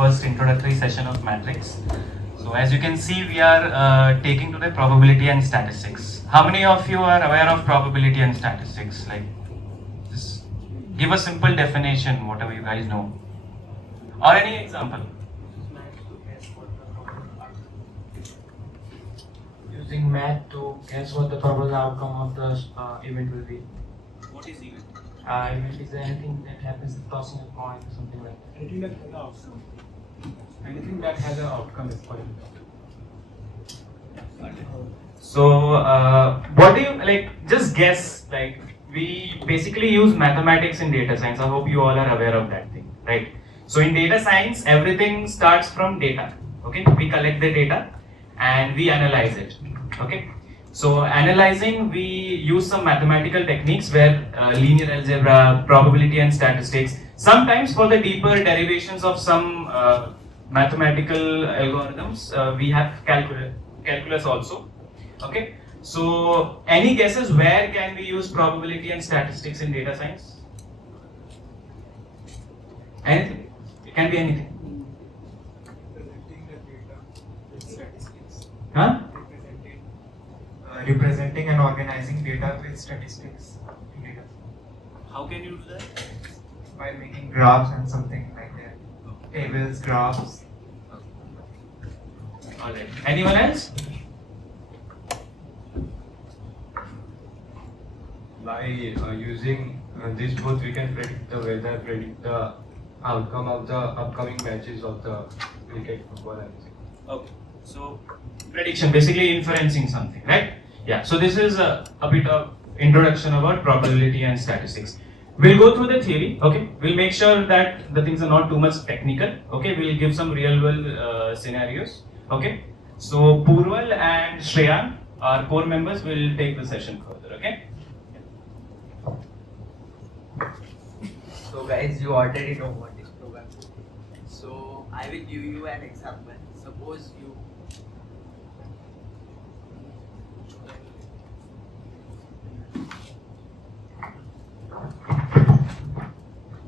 first introductory session of matrix. So as you can see, we are taking to the probability and statistics. How many of you are aware of probability and statistics? Like, just give a simple definition, whatever you guys know, or any example. Using math to guess what the probable outcome of the event will be. What is event? Event is anything that happens, tossing a coin or something like that. Anything that has an outcome. Anything that has an outcome is called So, what do you like? Just guess. Like, we basically use mathematics in data science. I hope you all are aware of that thing, right? So, in data science, everything starts from data. Okay, we collect the data and we analyze it. Okay, so analyzing, we use some mathematical techniques where linear algebra, probability and statistics. Sometimes for the deeper derivations of some mathematical algorithms, we have calculus also. Okay, so any guesses where can we use probability and statistics in data science? Anything? It can be anything. representing the data with statistics. Huh? Representing and organizing data with statistics in data. How can you do that? By making graphs and something like that. Tables, graphs. Alright. Anyone else? By using this both, we can predict the weather, predict the outcome of the upcoming matches of the cricket, football, and everything. Okay. So prediction, basically inferencing something, right? Yeah. So this is a bit of introduction about probability and statistics. We'll go through the theory. Okay. We'll make sure that the things are not too much technical. Okay. We'll give some real world scenarios. Okay. So Purval and Shreyaan, our core members, will take the session further. Okay. So guys, you already know what is probability. So I will give you an example.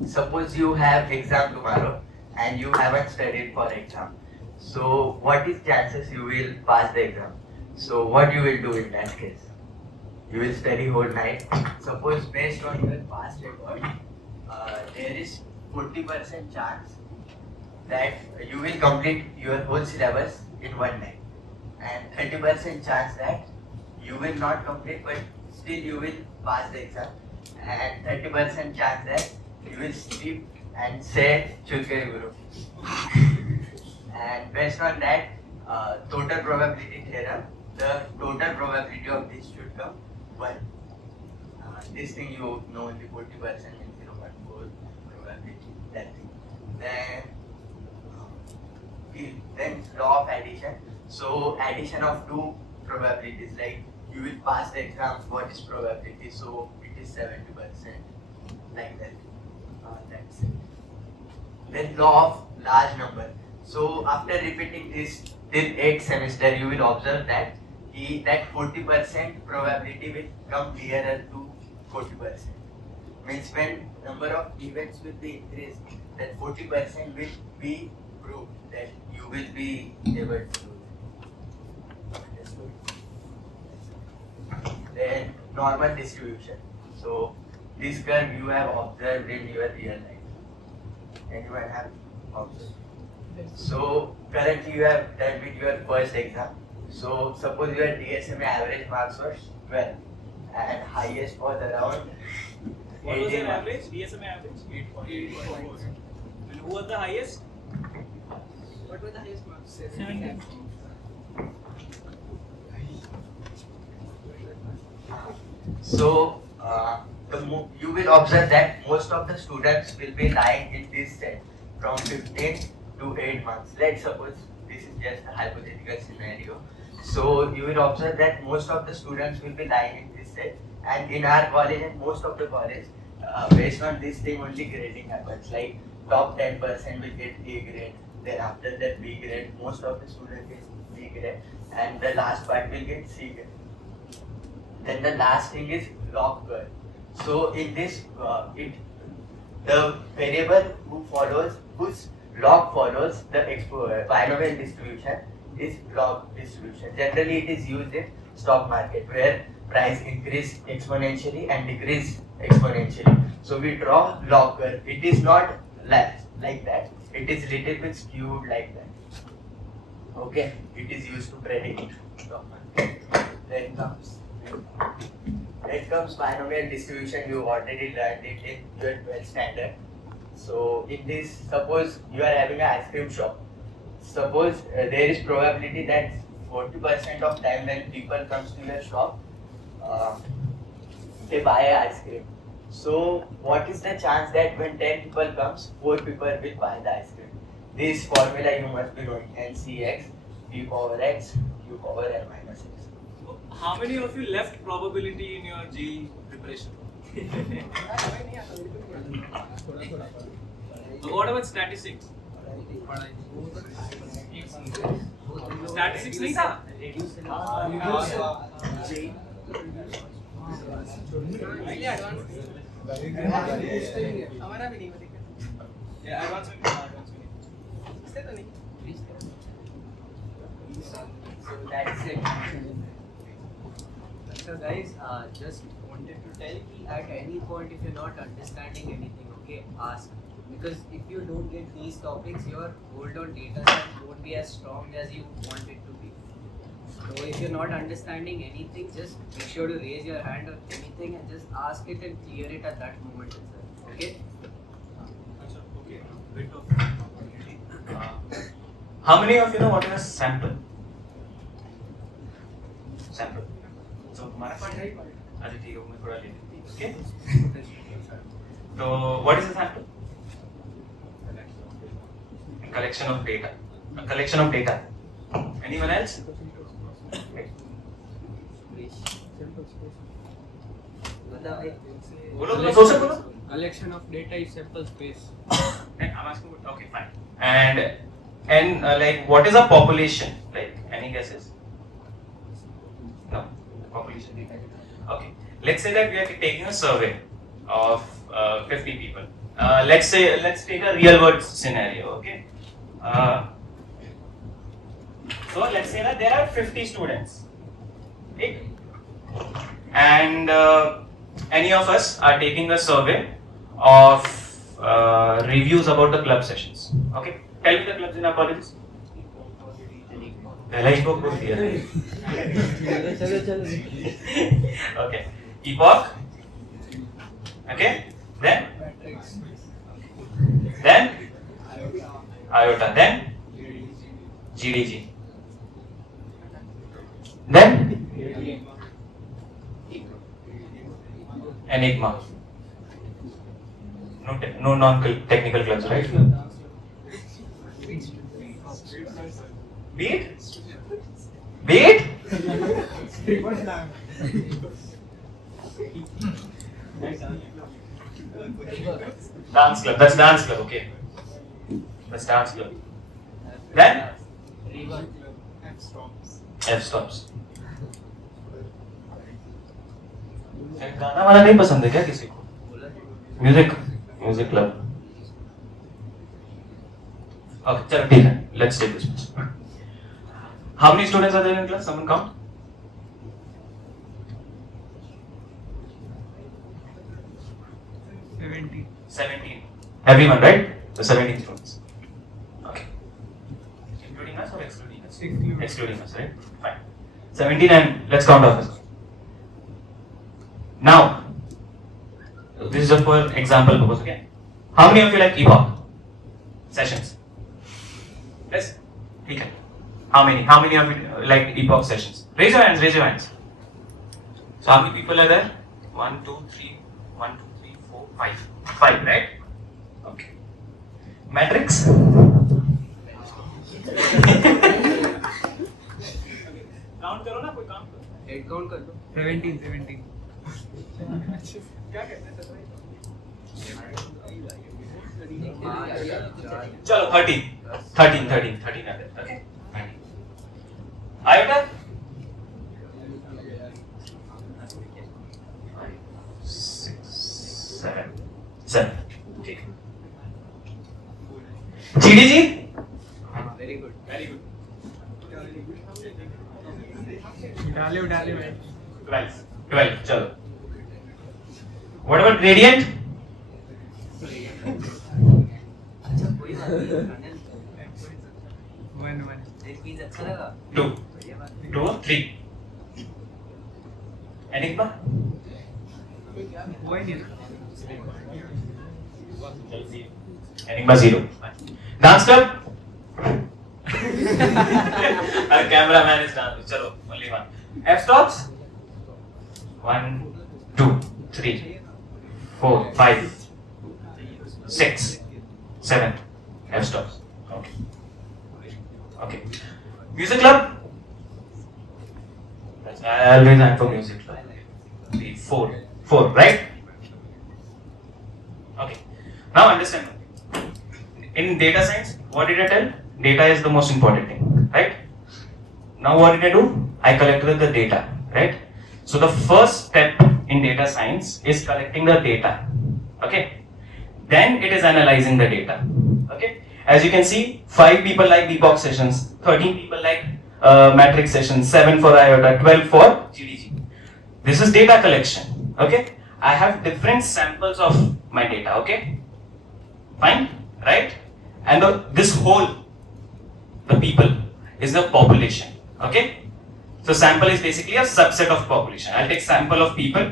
Suppose you have exam tomorrow and you haven't studied for exam. So what is chances you will pass the exam? So what you will do in that case? You will study whole night. Suppose based on your past record, there is 40% chance that you will complete your whole syllabus in one night, and 30% chance that you will not complete but still you will pass the exam, and 30% chance that you will sleep and say Chulkari Guru. And based on that total probability theorem, the total probability of this should come 1. This thing you know, only 40% and 0.4 probability, that thing. Then law of addition. So addition of two probabilities, like you will pass the exam, what is probability? So it is 70%, like that. That's it. Then law of large number. So after repeating this till 8th semester, you will observe that that 40% probability will come nearer to 40%. Means when number of events will be increased, that 40% will be proved that you will be able to do it. Then normal distribution. So this curve you have observed in your real life. Anyone have observed? So currently you have done with your first exam. So suppose your DSMA average marks was 12 and highest was around. What was your average? DSMA average? 8.4. And who was the highest? What were the highest marks? 17. So you will observe that most of the students will be lying in this set from 15 to 8 months. Let's suppose this is just a hypothetical scenario. So you will observe that most of the students will be lying in this set, and in our college and most of the college, based on this thing only grading happens. Like top 10% will get A grade, then after that B grade, most of the students get B grade, and the last part will get C grade. Then the last thing is log curve. So in this, the variable who follows, whose log follows the binomial distribution is log distribution. Generally, it is used in stock market where price increase exponentially and decrease exponentially. So we draw log curve. It is not like that. It is little bit skewed like that. Okay, it is used to predict stock market. Then comes binomial distribution. You already learned it in your 12th standard. So in this, suppose you are having an ice cream shop. Suppose there is probability that 40% of time when people comes to your shop, they buy ice cream. So what is the chance that when 10 people comes, 4 people will buy the ice cream? This formula you must be knowing: NCX, P power X, Q power N minus X. How many of you left probability in your GE preparation? What about statistics? Statistics नहीं था? हमारा भी नहीं हो देखा Yeah, advance में इससे तो नहीं So that's it. So guys, just wanted to tell you at any point if you're not understanding anything, okay, ask. Because if you don't get these topics, your hold on data set won't be as strong as you want it to be. So if you're not understanding anything, just make sure to raise your hand or anything and just ask it and clear it at that moment itself. Okay? Okay. Bit of How many of you know what is a sample? Sample. So तुम्हारा part है? अच्छा ठीक है, मैं थोड़ा ले लेती हूँ. Okay? So what is a sample? A collection of data. A collection of data. Anyone else? बोलो बोलो सोचो बोलो. Collection of data is sample space. I'm asking. Okay, fine. And like, what is a population? Like, any guesses? No, population. Okay. Let's say that we are taking a survey of 50 people. Let's take a real world scenario. Okay. So let's say that there are 50 students. Okay. And any of us are taking a survey of reviews about the club sessions. Okay. Tell me the clubs in our colleges. पहला epoch बोल दिया. Okay. Epoch. Okay. Then iota. Then GDG. Then Enigma. No non-technical clubs, right? Beat? Dance club. That's dance club. Okay. That's dance club. Then F stops. गाना वाला नहीं पसंद है क्या किसी को? Music club. Okay, चलो ठीक है. Let's take this one. How many students are there in class? Someone count? 17. Everyone, right? The 17 students. Okay. Including us or excluding us? Excluding us, right? Fine. 17 and let's count off. Now, this is just for example purpose, okay? How many of you like epoch sessions? Yes? Okay. How many of you like epoch sessions? Raise your hands. So how many people are there? 1, 2, 3, 4, 5. 5, right? Okay. Matrix? Count करो ना, कोई काम करो. Head count कर दो. 17. क्या कहते हैं सर? चलो 13 are there. Okay. 13. Iota? 6, 7. Okay. GDG? Very good. Very good. 12. Chalo. What about gradient? अच्छा कोई बात नहीं अनिल 1 एक चीज अच्छा लगा 2. बढ़िया बात 2, 3. Enigma? 1 Enigma 0. Dance club? Our cameraman is done. Chalo, only one. F stops? 1, 2, 3, 4, 5, 6, 7. F stops. Okay. Okay. Music club? I always am for music club. 3, 4, 4, right? Okay. Now understand. In data science, what did I tell? Data is the most important thing, right? Now what did I do? I collected the data, right? So the first step in data science is collecting the data, okay? Then it is analyzing the data, okay? As you can see, 5 people like epoch sessions, 13 people like matrix sessions, 7 for iota, 12 for GDG. This is data collection, okay? I have different samples of my data, okay? Fine, right? And this whole, the people, is the population, okay? So sample is basically a subset of population. I'll take sample of people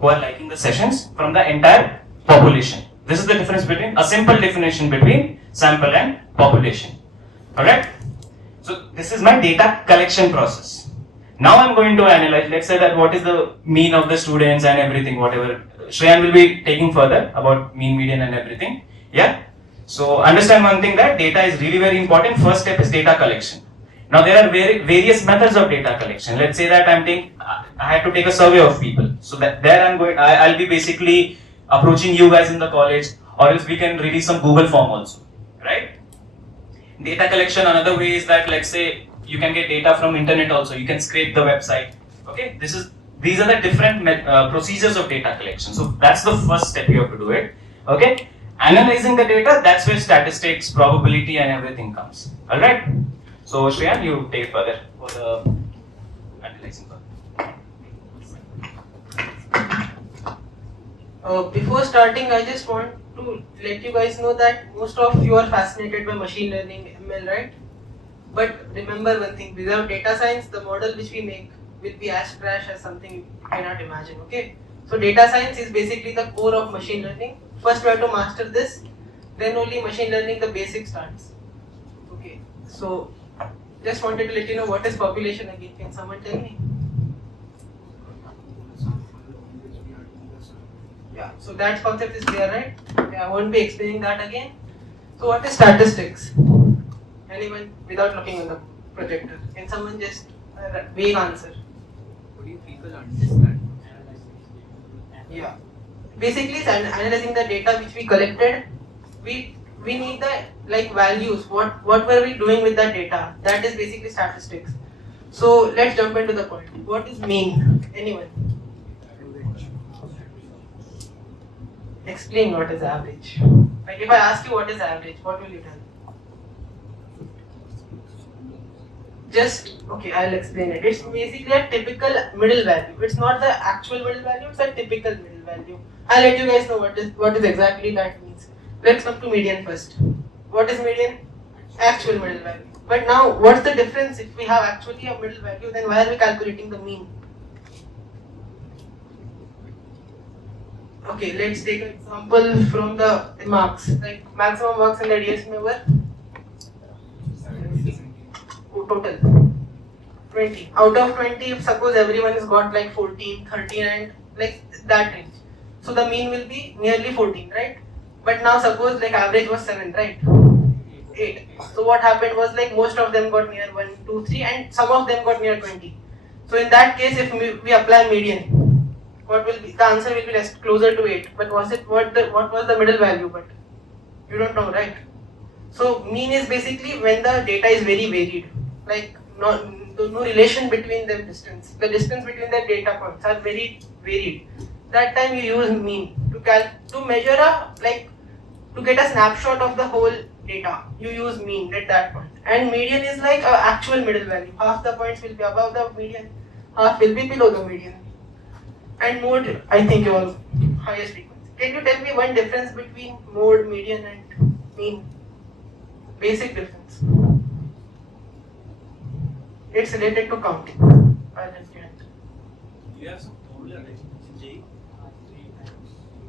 who are liking the sessions from the entire population. This is the difference between, a simple definition between sample and population. Alright? So this is my data collection process. Now I'm going to analyze, let's say that what is the mean of the students and everything, whatever. Shreyaan will be taking further about mean, median and everything. Yeah? So understand one thing, that data is really very important. First step is data collection. Now there are various methods of data collection. Let's say that I had to take a survey of people. So that there I'll be basically approaching you guys in the college, or else we can release some Google form also, right? Data collection, another way is that, let's say, you can get data from internet also. You can scrape the website. Okay, these are the different procedures of data collection. So that's the first step you have to do it. Okay, analyzing the data, that's where statistics, probability, and everything comes. All right. So Shreyaan, you take further for the analyzing part. Before starting, I just want to let you guys know that most of you are fascinated by machine learning, ML, right? But remember one thing, without data science, the model which we make will be as trash as something you cannot imagine, okay? So data science is basically the core of machine learning. First we have to master this, then only machine learning, the basic starts. Okay, so just wanted to let you know what is population again. Can someone tell me? Yeah, so that concept is clear, right? Okay, I won't be explaining that again. So what is statistics? Anyone without looking on the projector? Can someone just vague answer? What do you people understand? Yeah. Basically, it's analyzing the data which we collected. We need the values. What were we doing with that data? That is basically statistics. So let's jump into the point. What is mean? Anyone? Explain what is average. Like if I ask you what is average, what will you tell? Okay, I'll explain it. It's basically a typical middle value. It's not the actual middle value, it's a typical middle value. I'll let you guys know what is exactly that means. Let's come to median first. What is median? Actual middle value. But now, what's the difference if we have actually a middle value, then why are we calculating the mean? Okay, let's take an example from the marks. Like maximum marks in the DSM were total 20. Out of 20, if suppose everyone has got like 14, 13 and like that range. So the mean will be nearly 14, right? But now suppose like average was 7, right? 8. So what happened was like most of them got near 1, 2, 3 and some of them got near 20. So in that case, if we apply median, what will be the answer? Will be less closer to 8. But what was the middle value? But you don't know, right? So mean is basically when the data is very varied, like no relation between them distance. The distance between the data points are very varied. That time you use mean to measure to get a snapshot of the whole data. You use mean at that point. And median is like an actual middle value. Half the points will be above the median, half will be below the median. And mode, I think you all highest frequency. Can you tell me one difference between mode, median and mean? Basic difference. It's related to counting. I'll just get it. You have some formula, right? J.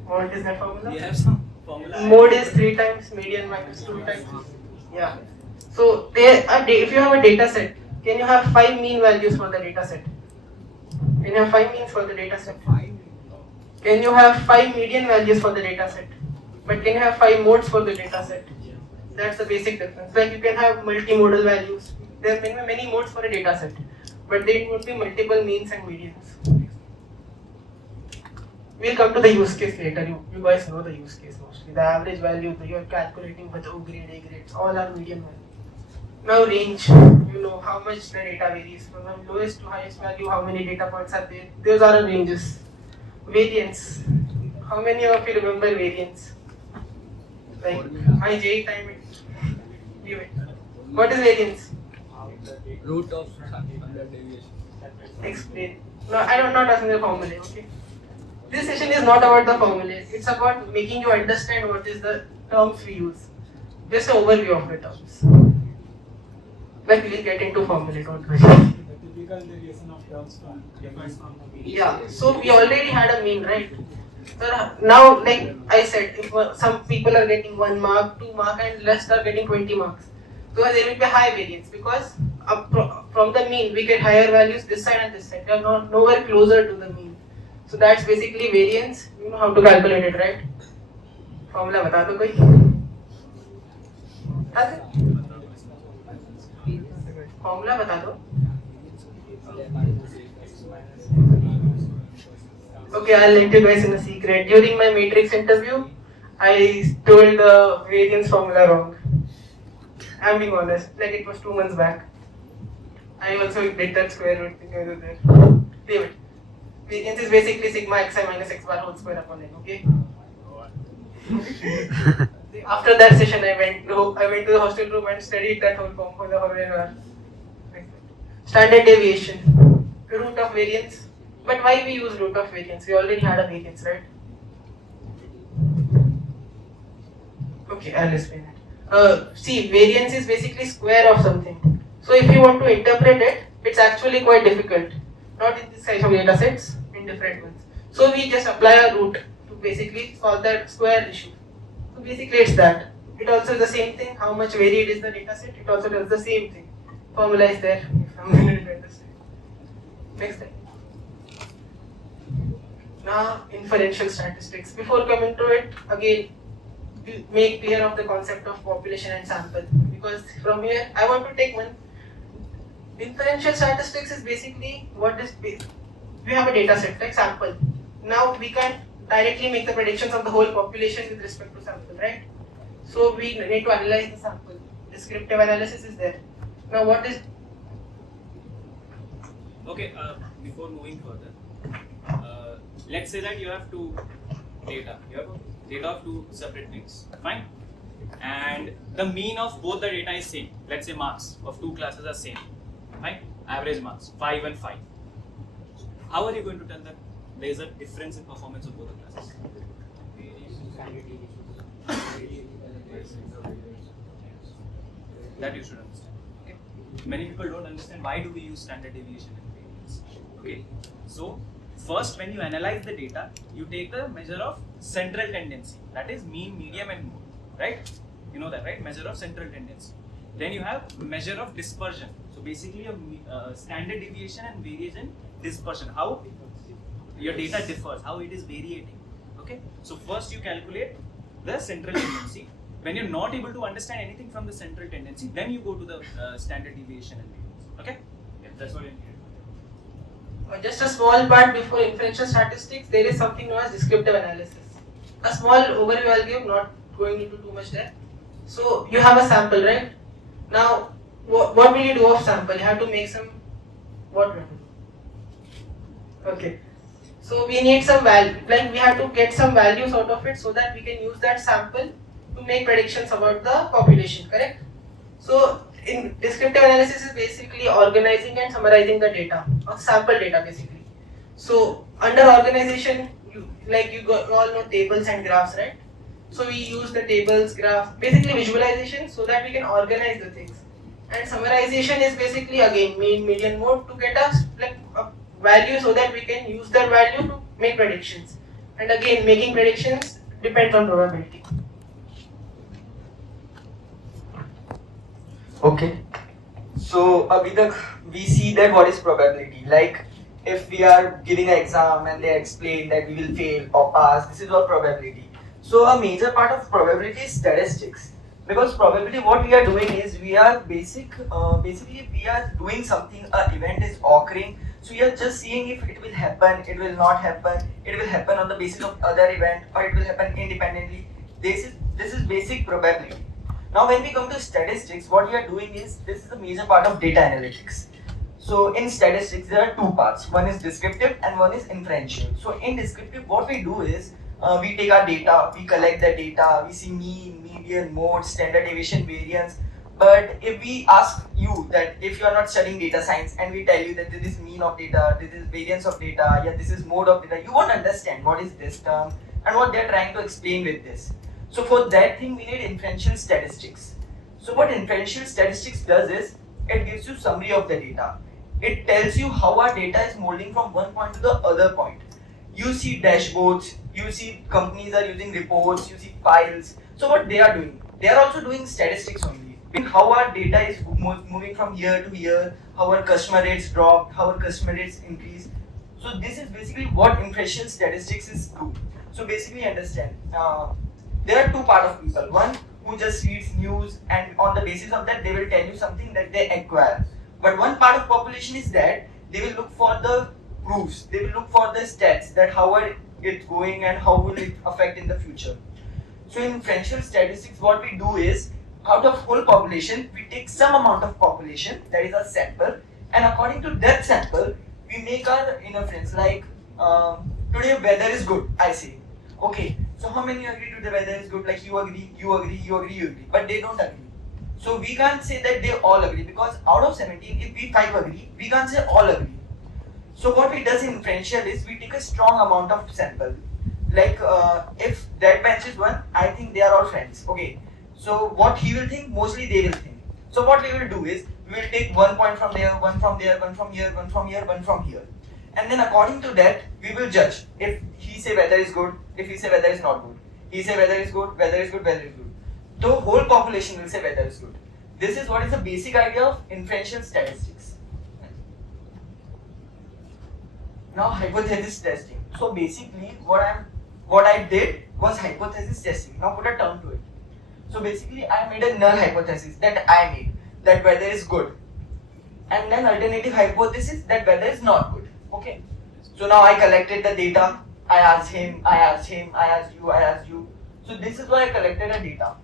What is that formula? You have some formula. Mode is 3 times median minus 2 times. Yeah. So if you have a data set, can you have 5 mean values for the data set? Can you have 5 means for the data set? Can you have 5 median values for the data set? But can you have 5 modes for the data set? That's the basic difference. Like you can have multimodal values. There may be many modes for a data set, but there would be multiple means and medians. We'll come to the use case later. You guys know the use case mostly. The average value that you are calculating for the O grade, A grades, all are median values. Now range, you know how much the data varies from the lowest to highest value, how many data points are there. Those are the ranges. Variance. How many of you remember variance? Like my J time it. Leave it. What is variance? Root of standard deviation. Explain. No, I'm not asking the formula, okay? This session is not about the formula. It's about making you understand what is the terms we use. Just an overview of the terms. Like we'll get into formula, don't worry. Typical deviation of terms from different from the mean. Yeah, so we already had a mean, right? So now, like I said, if some people are getting 1 mark, 2 mark, and rest are getting 20 marks. So there will be high variance because from the mean we get higher values this side and this side. We are not nowhere closer to the mean. So that's basically variance. You know how to calculate it, right? Formula bata do koi? Formula bata do. Okay, I'll let you guys in a secret. During my matrix interview, I told the variance formula wrong. I'm being honest, like it was 2 months back. I also did that square root thing over there. Leave it. Variance is basically sigma xi minus x bar whole square upon n, okay? After that session, I went to the hostel room and studied that whole formula for an hour. Standard deviation, root of variance. But why we use root of variance? We already had a variance, right? Okay, I'll explain it. See, variance is basically square of something. So if you want to interpret it, it's actually quite difficult. Not in this size of data sets, in different ones. So we just apply a root to basically solve that square issue. So basically it's that. It also is the same thing. How much varied is the data set? It also does the same thing. Formula is there. If I'm going to understand. Next time. Now, inferential statistics. Before coming to it, again, make clear of the concept of population and sample. Because from here, I want to take one. Inferential statistics is basically what is, we have a data set like sample. Now we can't directly make the predictions of the whole population with respect to sample, right? So we need to analyze the sample. Descriptive analysis is there. Now what is... Okay, before moving further, let's say that you have 2 data. You have data of 2 separate things, fine? And the mean of both the data is same. Let's say marks of 2 classes are same, fine? Average marks, 5 and 5. How are you going to tell that there is a difference in performance of both the classes? That you should understand. Okay? Many people don't understand why do we use standard deviation and variance. Okay, so first when you analyze the data, you take the measure of central tendency, that is mean, median and mode, right? You know that, right? Measure of central tendency. Then you have measure of dispersion. So basically a standard deviation and variation dispersion, how your data differs, how it is variating. Okay, so first you calculate the central tendency. When you're not able to understand anything from the central tendency, then you go to the standard deviation and variance. Okay, yeah, that's what I'm here. Just a small part before inferential statistics, there is something known as descriptive analysis. A small overview I'll give, not going into too much there. So you have a sample, right? Now, what will you do of sample? You have to make some, what will you do? Okay. So we need some value, like we have to get some values out of it so that we can use that sample to make predictions about the population, correct? So in descriptive analysis is basically organizing and summarizing the data, or sample data basically. So under organization, you all know tables and graphs, right? So we use the tables, graphs, basically visualization, so that we can organize the things. And summarization is basically again mean, median, mode, to get us like a value so that we can use that value to make predictions. And again, making predictions depends on probability. Okay. So Abhi, we see that what is probability. Like if we are giving an exam and they explain that we will fail or pass, this is all probability. So a major part of probability is statistics. Because probability, what we are doing is we are basically we are doing something, an event is occurring. So we are just seeing if it will happen, it will not happen, it will happen on the basis of other event, or it will happen independently. This is basic probability. Now when we come to statistics, what we are doing is, this is a major part of data analytics. So in statistics, there are two parts. One is descriptive and one is inferential. So in descriptive, what we do is, we take our data, we collect the data, we see mean, median, mode, standard deviation, variance. But if we ask you that if you are not studying data science and we tell you that this is mean of data, this is variance of data, yeah, this is mode of data, you won't understand what is this term and what they are trying to explain with this. So for that thing, we need inferential statistics. So what inferential statistics does is, it gives you summary of the data. It tells you how our data is molding from one point to the other point. You see dashboards, you see companies are using reports, you see files. So what they are doing? They are also doing statistics only. How our data is moving from here to here, how our customer rates dropped, how our customer rates increase. So this is basically what inferential statistics is do. So basically understand, there are two parts of people. One who just reads news and on the basis of that they will tell you something that they acquire. But one part of population is that they will look for the proofs, they will look for the stats, that how are it going and how will it affect in the future. So in inferential statistics, what we do is, out of whole population, we take some amount of population, that is a sample, and according to that sample, we make our inference. Like today weather is good, I say. Okay, so how many agree to the weather is good? Like you agree, you agree, you agree, you agree, but they don't agree. So we can't say that they all agree, because out of 17, if we 5 agree, we can't say all agree. So what we does in inferential is, we take a strong amount of sample. Like if that bench is 1, I think they are all friends. Okay, so what he will think, mostly they will think. So what we will do is, we will take 1 point from there, 1 from there, 1 from here, 1 from here, 1 from here. And then according to that, we will judge if he say weather is good, if he say weather is not good. He say weather is good, weather is good, weather is good. The whole population will say weather is good. This is what is the basic idea of inferential statistics. Now hypothesis testing. So basically what I did was hypothesis testing. Now put a term to it. So basically I made a null hypothesis that I made, that weather is good. And then alternative hypothesis that weather is not good. Okay. So now I collected the data. I asked him, I asked him, I asked you, I asked you. So this is why I collected the data.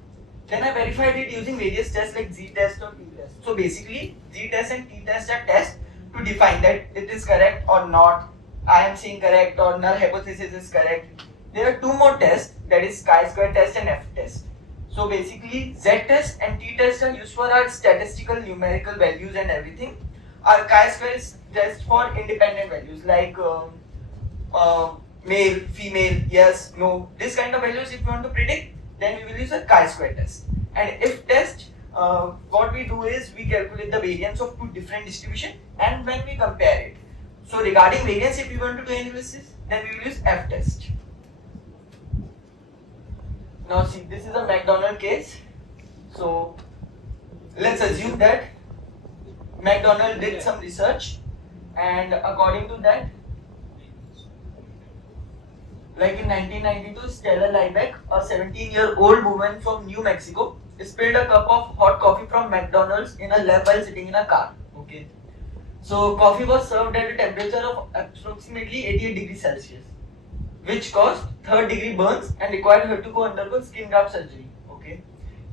Then I verified it using various tests like z-test or t-test. So basically z-test and t-test are tests to define that it is correct or not. I am saying correct or null hypothesis is correct. There are two more tests, that is chi-square test and f-test. So basically z-test and t-test are used for our statistical numerical values and everything. Our chi-square is test for independent values like male, female, yes, no. This kind of values if you want to predict, then we will use a chi-square test. And if test, what we do is we calculate the variance of two different distribution and when we compare it. So regarding variance, if we want to do analysis, then we will use f-test. Now see, this is a McDonald case. So let's assume that McDonald did some research, and according to that, like in 1992, Stella Liebeck, a 17-year-old woman from New Mexico, spilled a cup of hot coffee from McDonald's in a lab while sitting in a car. Okay, so coffee was served at a temperature of approximately 88 degrees Celsius, which caused third-degree burns and required her to go undergo skin graft surgery. Okay,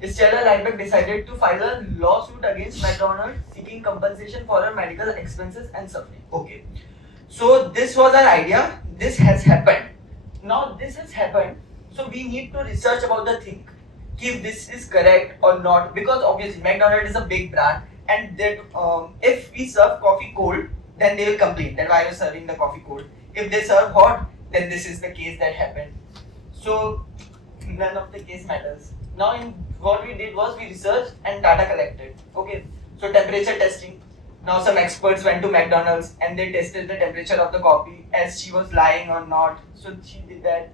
Stella Liebeck decided to file a lawsuit against McDonald's seeking compensation for her medical expenses and suffering. Okay, so this was our idea. This has happened. Now this has happened, so we need to research about the thing. if this is correct or not, because obviously McDonald's is a big brand, and that if we serve coffee cold, then they will complain that why are you serving the coffee cold. If they serve hot, then this is the case that happened. So none of the case matters. Now in what we did was we researched and data collected. Okay, so temperature testing. Now some experts went to McDonald's and they tested the temperature of the coffee as she was lying or not. So she did that.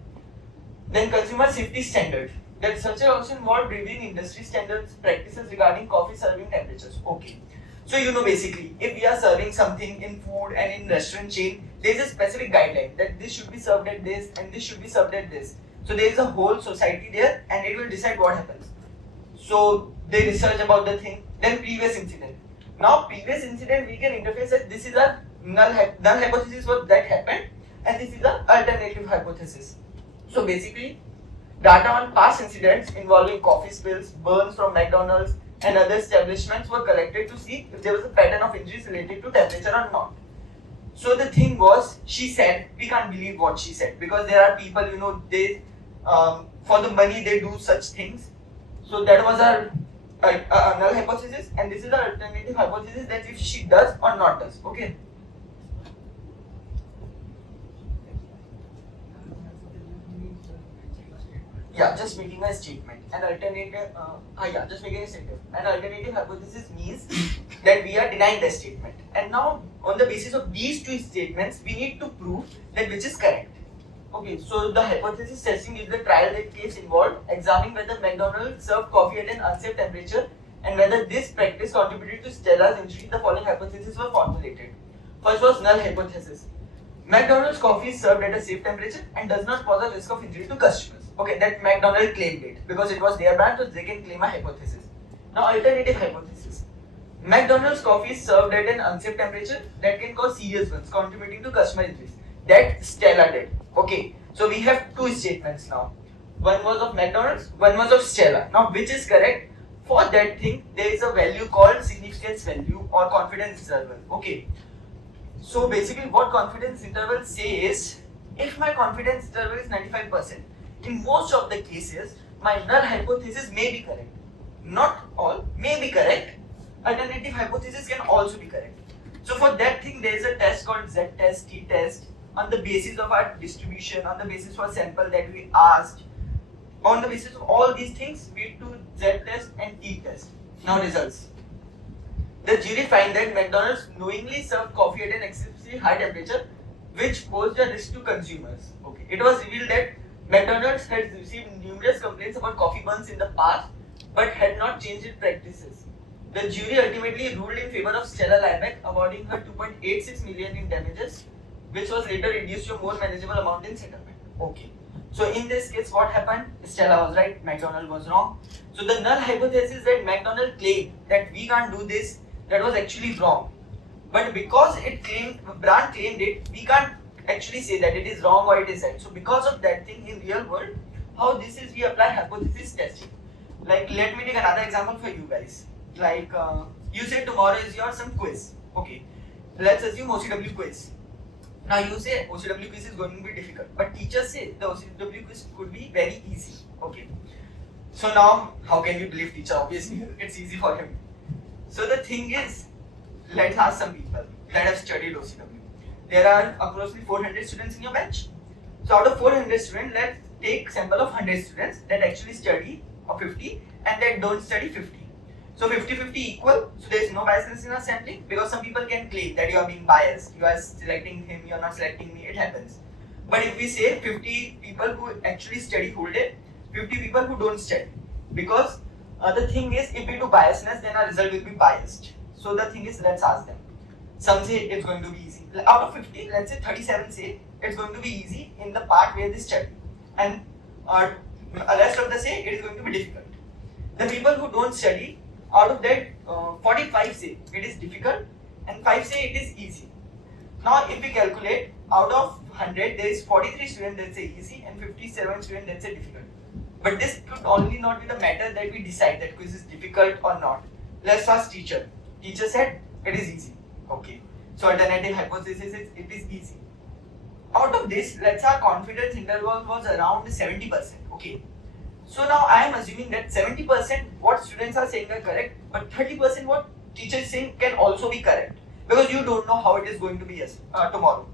Then consumer safety standards. The researcher also involved reviewing industry standards practices regarding coffee serving temperatures. Okay. So you know basically if we are serving something in food and in restaurant chain, there is a specific guideline that this should be served at this and this should be served at this. So there is a whole society there and it will decide what happens. So they research about the thing. Then previous incident. Now previous incident we can interface as this is a null hypothesis what that happened and this is an alternative hypothesis. So basically data on past incidents involving coffee spills, burns from McDonald's and other establishments were collected to see if there was a pattern of injuries related to temperature or not. So the thing was, she said, we can't believe what she said because there are people, you know, they for the money they do such things. So that was our null hypothesis, and this is the alternative hypothesis that if she does or not does. Okay. Yeah, just making a statement. An alternative, just making a statement. An alternative hypothesis means that we are denying the statement. And now, on the basis of these two statements, we need to prove that which is correct. Okay, so the hypothesis testing is the trial that case involved examining whether McDonald's served coffee at an unsafe temperature and whether this practice contributed to Stella's injury. The following hypotheses were formulated. First was null hypothesis. McDonald's coffee is served at a safe temperature and does not pose a risk of injury to customers. Okay, that McDonald's claimed it because it was their brand, so they can claim a hypothesis. Now, alternative hypothesis. McDonald's coffee is served at an unsafe temperature that can cause serious burns, contributing to customer injuries. That Stella did. Okay, so we have two statements now. One was of McDonald's, one was of Stella. Now, which is correct? For that thing, there is a value called significance value or confidence interval. Okay. So basically, what confidence interval says, if my confidence interval is 95%, in most of the cases, my null hypothesis may be correct. Not all, may be correct. Alternative hypothesis can also be correct. So for that thing, there is a test called Z-test, T-test. On the basis of our distribution, on the basis of sample that we asked, on the basis of all these things, we do Z-test and T-test. Now results. The jury find that McDonald's knowingly served coffee at an excessively high temperature, which posed a risk to consumers. Okay. It was revealed that McDonald's had received numerous complaints about coffee burns in the past, but had not changed its practices. The jury ultimately ruled in favor of Stella Liebeck, awarding her 2.86 million in damages, which was later reduced to a more manageable amount in settlement. Okay. So in this case, what happened? Stella was right, McDonald was wrong. So the null hypothesis that McDonald claimed that we can't do this, that was actually wrong. But because brand claimed it, we can't actually say that it is wrong or it is right. So because of that thing in real world, how this is we apply hypothesis testing. Like let me take another example for you guys. Like you say tomorrow is your some quiz. Okay. Let's assume OCW quiz. Now you say OCW quiz is going to be difficult, but teachers say the OCW quiz could be very easy. Okay. So now how can we believe teacher? Obviously it's easy for him. So the thing is, let's ask some people that have studied OCW. There are approximately 400 students in your batch. So out of 400 students, let's take sample of 100 students that actually study or 50 and that don't study 50. So 50-50 equal, so there is no biasness in our sampling because some people can claim that you are being biased, you are selecting him, you are not selecting me, it happens. But if we say 50 people who actually study whole day, 50 people who don't study, because the thing is if we do biasness then our result will be biased. So the thing is let's ask them. Some say it's going to be easy. Out of 50, let's say 37 say it's going to be easy in the part where they study. And rest of the say it is going to be difficult. The people who don't study, out of that 45 say it is difficult and 5 say it is easy. Now if we calculate, out of 100 there is 43 students that say easy and 57 students that say difficult. But this could only not be the matter that we decide that quiz is difficult or not. Let's ask teacher. Teacher said it is easy. Okay. So alternative hypothesis is it is easy. Out of this, let's say our confidence interval was around 70%. Okay. So now I am assuming that 70% what students are saying are correct, but 30% what teacher is saying can also be correct, because you don't know how it is going to be tomorrow.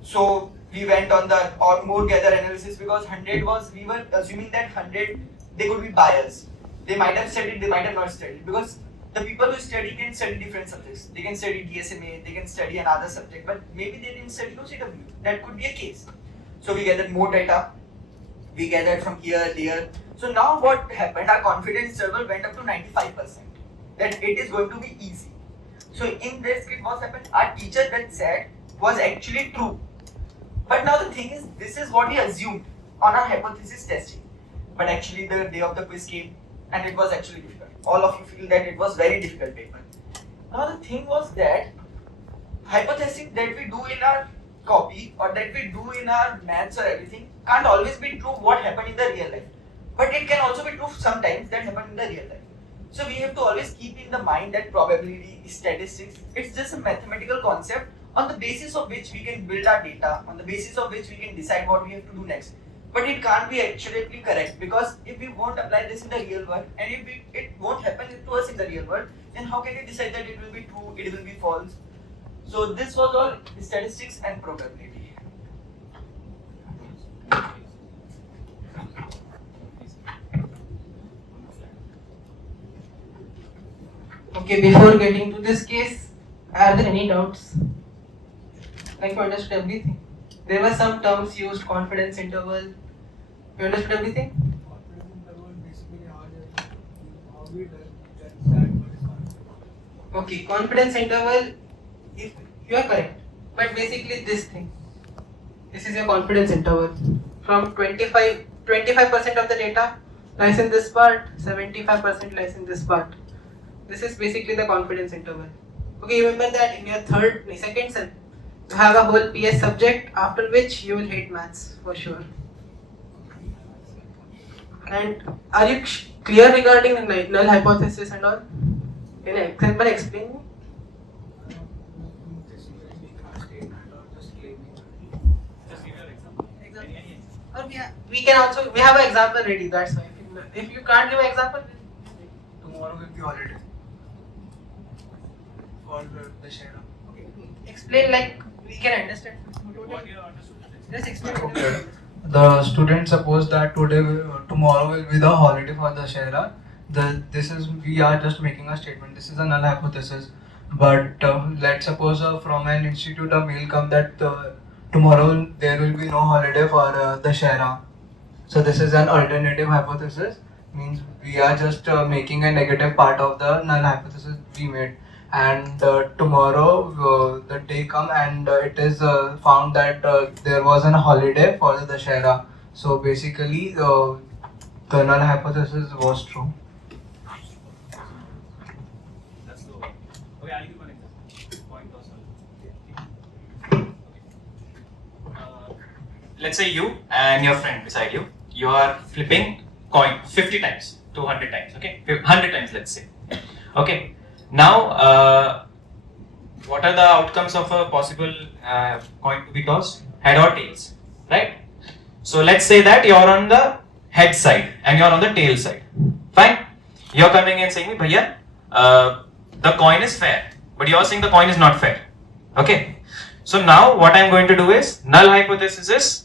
So we went on the or more gather analysis, because 100 was, we were assuming that 100 they could be biased. They might have studied, they might have not studied, because the people who study can study different subjects. They can study DSMA, they can study another subject, but maybe they didn't study OCW. That could be a case. So we gathered more data. We gathered from here, there. So now what happened? Our confidence interval went up to 95%. That it is going to be easy. So in this case, what happened? Our teacher that said was actually true. But now the thing is, this is what we assumed on our hypothesis testing. But actually the day of the quiz came and it was actually difficult. All of you feel that it was very difficult paper. Now the thing was that hypothesis that we do in our copy or that we do in our maths or everything can't always be true what happened in the real life. But it can also be true sometimes that happened in the real life. So we have to always keep in the mind that probability, statistics, it's just a mathematical concept on the basis of which we can build our data, on the basis of which we can decide what we have to do next. But it can't be absolutely correct, because if we won't apply this in the real world and if it won't happen to us in the real world, then how can we decide that it will be true, it will be false? So this was all statistics and probability. Okay, before getting to this case, are there any doubts? Like you understood everything? There were some terms used, confidence interval. You understood everything? Confidence interval basically how we decide what is confidence. Okay, confidence interval, if you are correct. But basically this thing. This is your confidence interval. From 25% of the data lies in this part, 75% lies in this part. This is basically the confidence interval. Okay, you remember that in your second sem, you have a whole PS subject, after which you will hate maths for sure. And are you clear regarding the null hypothesis and all? Can you example explain me? Just making a statement or just claiming. Just give your example. Any example. Or we have an example ready, that's why. If you can't give an example, Tomorrow will be holiday for the Shreyaan. okay, explain like we can understand. What you understood? Just explain. Okay. The students suppose that tomorrow will be the holiday for the Shreyaan. We are just making a statement. This is a null hypothesis. But let's suppose from an institute a mail come that tomorrow there will be no holiday for the Shreyaan. So this is an alternative hypothesis. Means we are just making a negative part of the null hypothesis we made. And tomorrow the day come and it is found that there was a holiday for the Dashera. So basically the null hypothesis was true. That's the one. Okay, I'll give one example. Point or solve. Let's say you and your friend beside you, you are flipping coin 50 times, 200 times, okay? 100 times, let's say. Okay. Now, what are the outcomes of a possible coin to be tossed? Head or tails, right? So let's say that you're on the head side and you're on the tail side. Fine. You're coming and saying, Bhaiya, the coin is fair, but you're saying the coin is not fair. Okay. So now what I'm going to do is, null hypothesis is,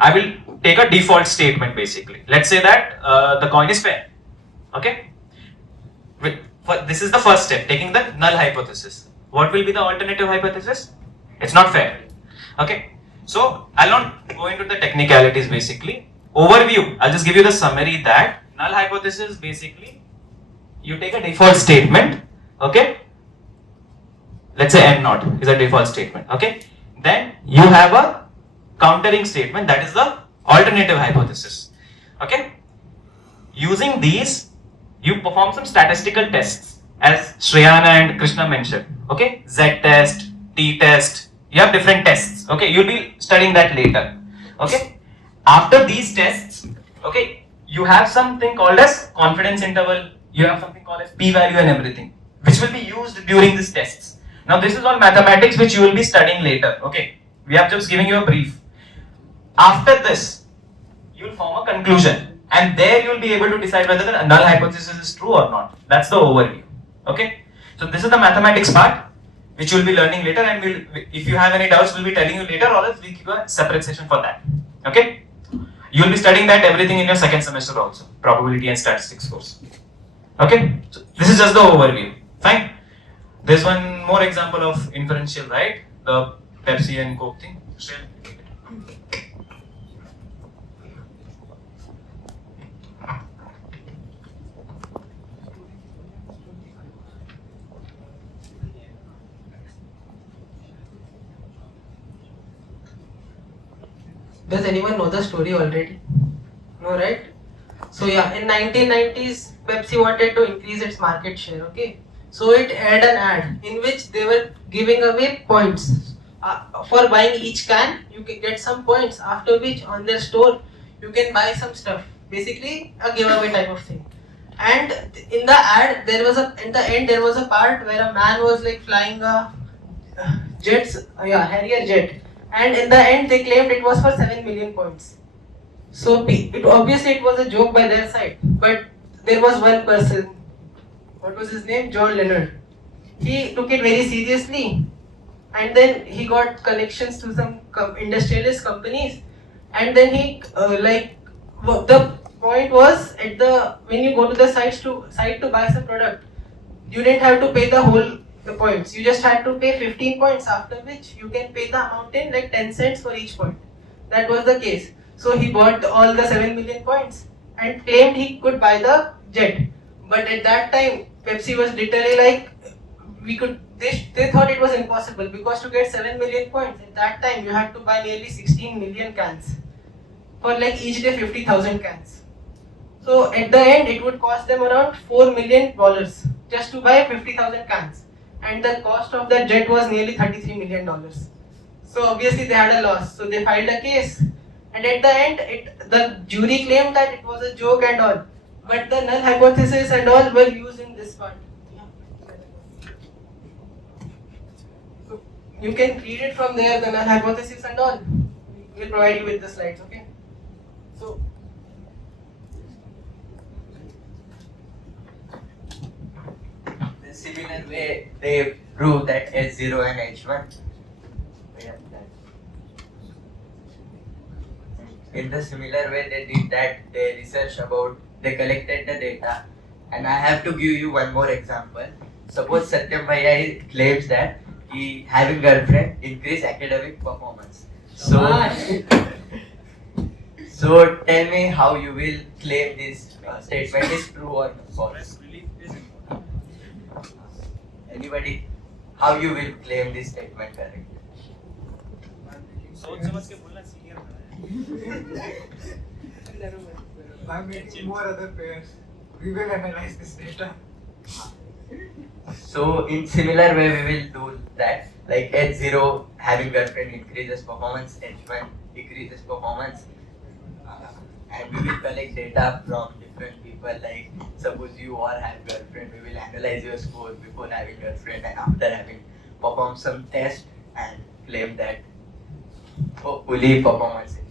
I will take a default statement basically. Let's say that the coin is fair. Okay. This is the first step, taking the null hypothesis. What will be the alternative hypothesis? It's not fair. Okay. So I'll not go into the technicalities basically. Overview, I'll just give you the summary that null hypothesis basically, you take a default statement. Okay. Let's say n naught is a default statement. Okay. Then you have a countering statement, that is the alternative hypothesis. Okay. Using these, you perform some statistical tests, as Shreyaan and Krishna mentioned. Okay, Z test, T test. You have different tests. Okay, you'll be studying that later. Okay, after these tests, okay, you have something called as confidence interval. You have something called as p-value and everything, which will be used during these tests. Now, this is all mathematics which you will be studying later. Okay, we have just given you a brief. After this, you will form a conclusion. and there you will be able to decide whether the null hypothesis is true or not. That's the overview. Okay, so this is the mathematics part, which you'll be learning later, and if you have any doubts, we'll be telling you later, or else we'll keep a separate session for that. Okay, you'll be studying that everything in your second semester also, probability and statistics course. Okay, so this is just the overview. Fine. There's one more example of inferential, right? The Pepsi and Coke thing. Does anyone know the story already? No, right? So yeah, in 1990s, Pepsi wanted to increase its market share. Okay, so it had an ad in which they were giving away points for buying each can. You can get some points. After which, on their store, you can buy some stuff. Basically, a giveaway type of thing. And in the ad, in the end there was a part where a man was like flying a Harrier jet, and in the end they claimed it was for 7 million points. So obviously it was a joke by their side, but there was one person. What was his name? John Leonard. He took it very seriously, and then he got connections to some industrialist companies, and then he the point was when you go to the site to buy some product, you didn't have to pay the points. You just had to pay 15 points, after which you can pay the amount in like 10 cents for each point. That was the case. So he bought all the 7 million points and claimed he could buy the jet. But at that time, Pepsi was literally like, they thought it was impossible, because to get 7 million points at that time you had to buy nearly 16 million cans. For like each day 50,000 cans. So at the end it would cost them around $4 million just to buy 50,000 cans. And the cost of that jet was nearly $33 million. So obviously they had a loss. So they filed a case. And at the end, the jury claimed that it was a joke and all. But the null hypothesis and all were used in this part. So you can read it from there, the null hypothesis and all. We'll provide you with the slides, okay? So the similar way they prove that H0 and H1. In the similar way they did that, they collected the data, and I have to give you one more example. Suppose Sathyam Bhaiya claims that having girlfriend increase academic performance. So tell me how you will claim this statement is true or false. Anybody? How you will claim this statement correct? By making more other pairs, we will analyze this data. So in similar way we will do that. Like H0 having girlfriend increases performance, H1 decreases performance, and we will collect data from different people. Like suppose you all have girlfriend, we will analyze your score before having girlfriend and after having performed some test and claim that hopefully performance increase.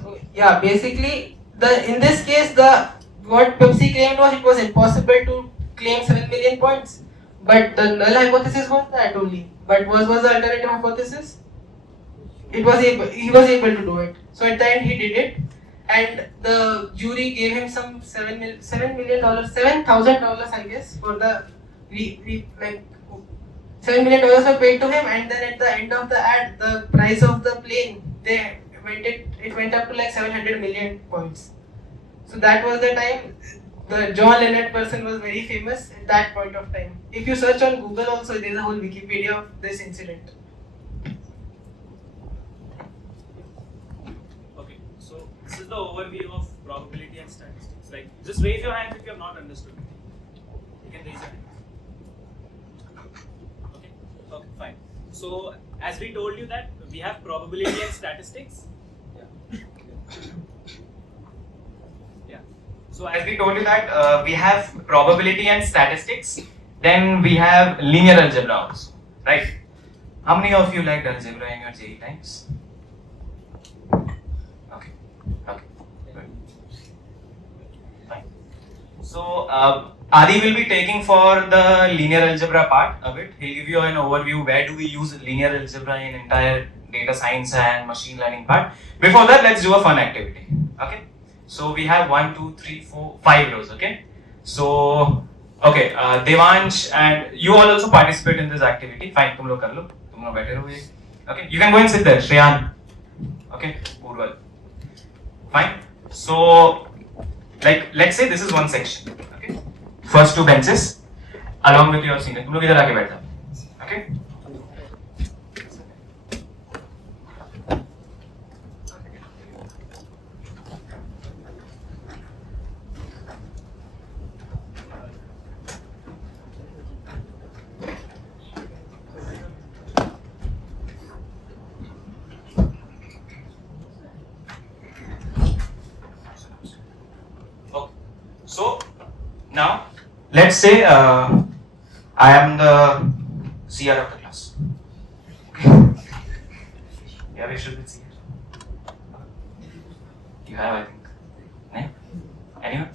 So yeah, basically in this case what Pepsi claimed was it was impossible to claim 7 million points. But the null hypothesis was that only. But what was the alternative hypothesis? He was able to do it. So at the end he did it, and the jury gave him some $7,000, I guess, for the $7 million were paid to him, and then at the end of the ad, the price of the plane it went up to like 700 million points. So that was the time the John Leonard person was very famous at that point of time. If you search on Google also, there is a whole Wikipedia of this incident. Okay, so this is the overview of probability and statistics. Like, just raise your hands if you have not understood. You can raise your hands. Okay, fine. So, as we told you that we have probability and statistics. Yeah. So as we told you that we have probability and statistics, then we have linear algebra also, right? How many of you liked algebra in your JEE times? Okay, okay, good. Fine. So Adi will be taking for the linear algebra part of it. He'll give you an overview where do we use linear algebra in entire data science and machine learning part. Before that, let's do a fun activity. Okay. So we have 1, 2, 3, 4, 5 rows. Okay. So okay, Devansh and you all also participate in this activity. Fine, tum log kar lo. Tum log baithe raho ye. Okay. You can go and sit there. Shreyaan. Okay. Purval. Fine. So like let's say this is one section. Okay. First 2 benches along with your senior. तुम लोग इधर आके बैठो. Okay. So now let's say I am the CR of the class. Yeah, we should be CR. You have, I think. No? Anyone?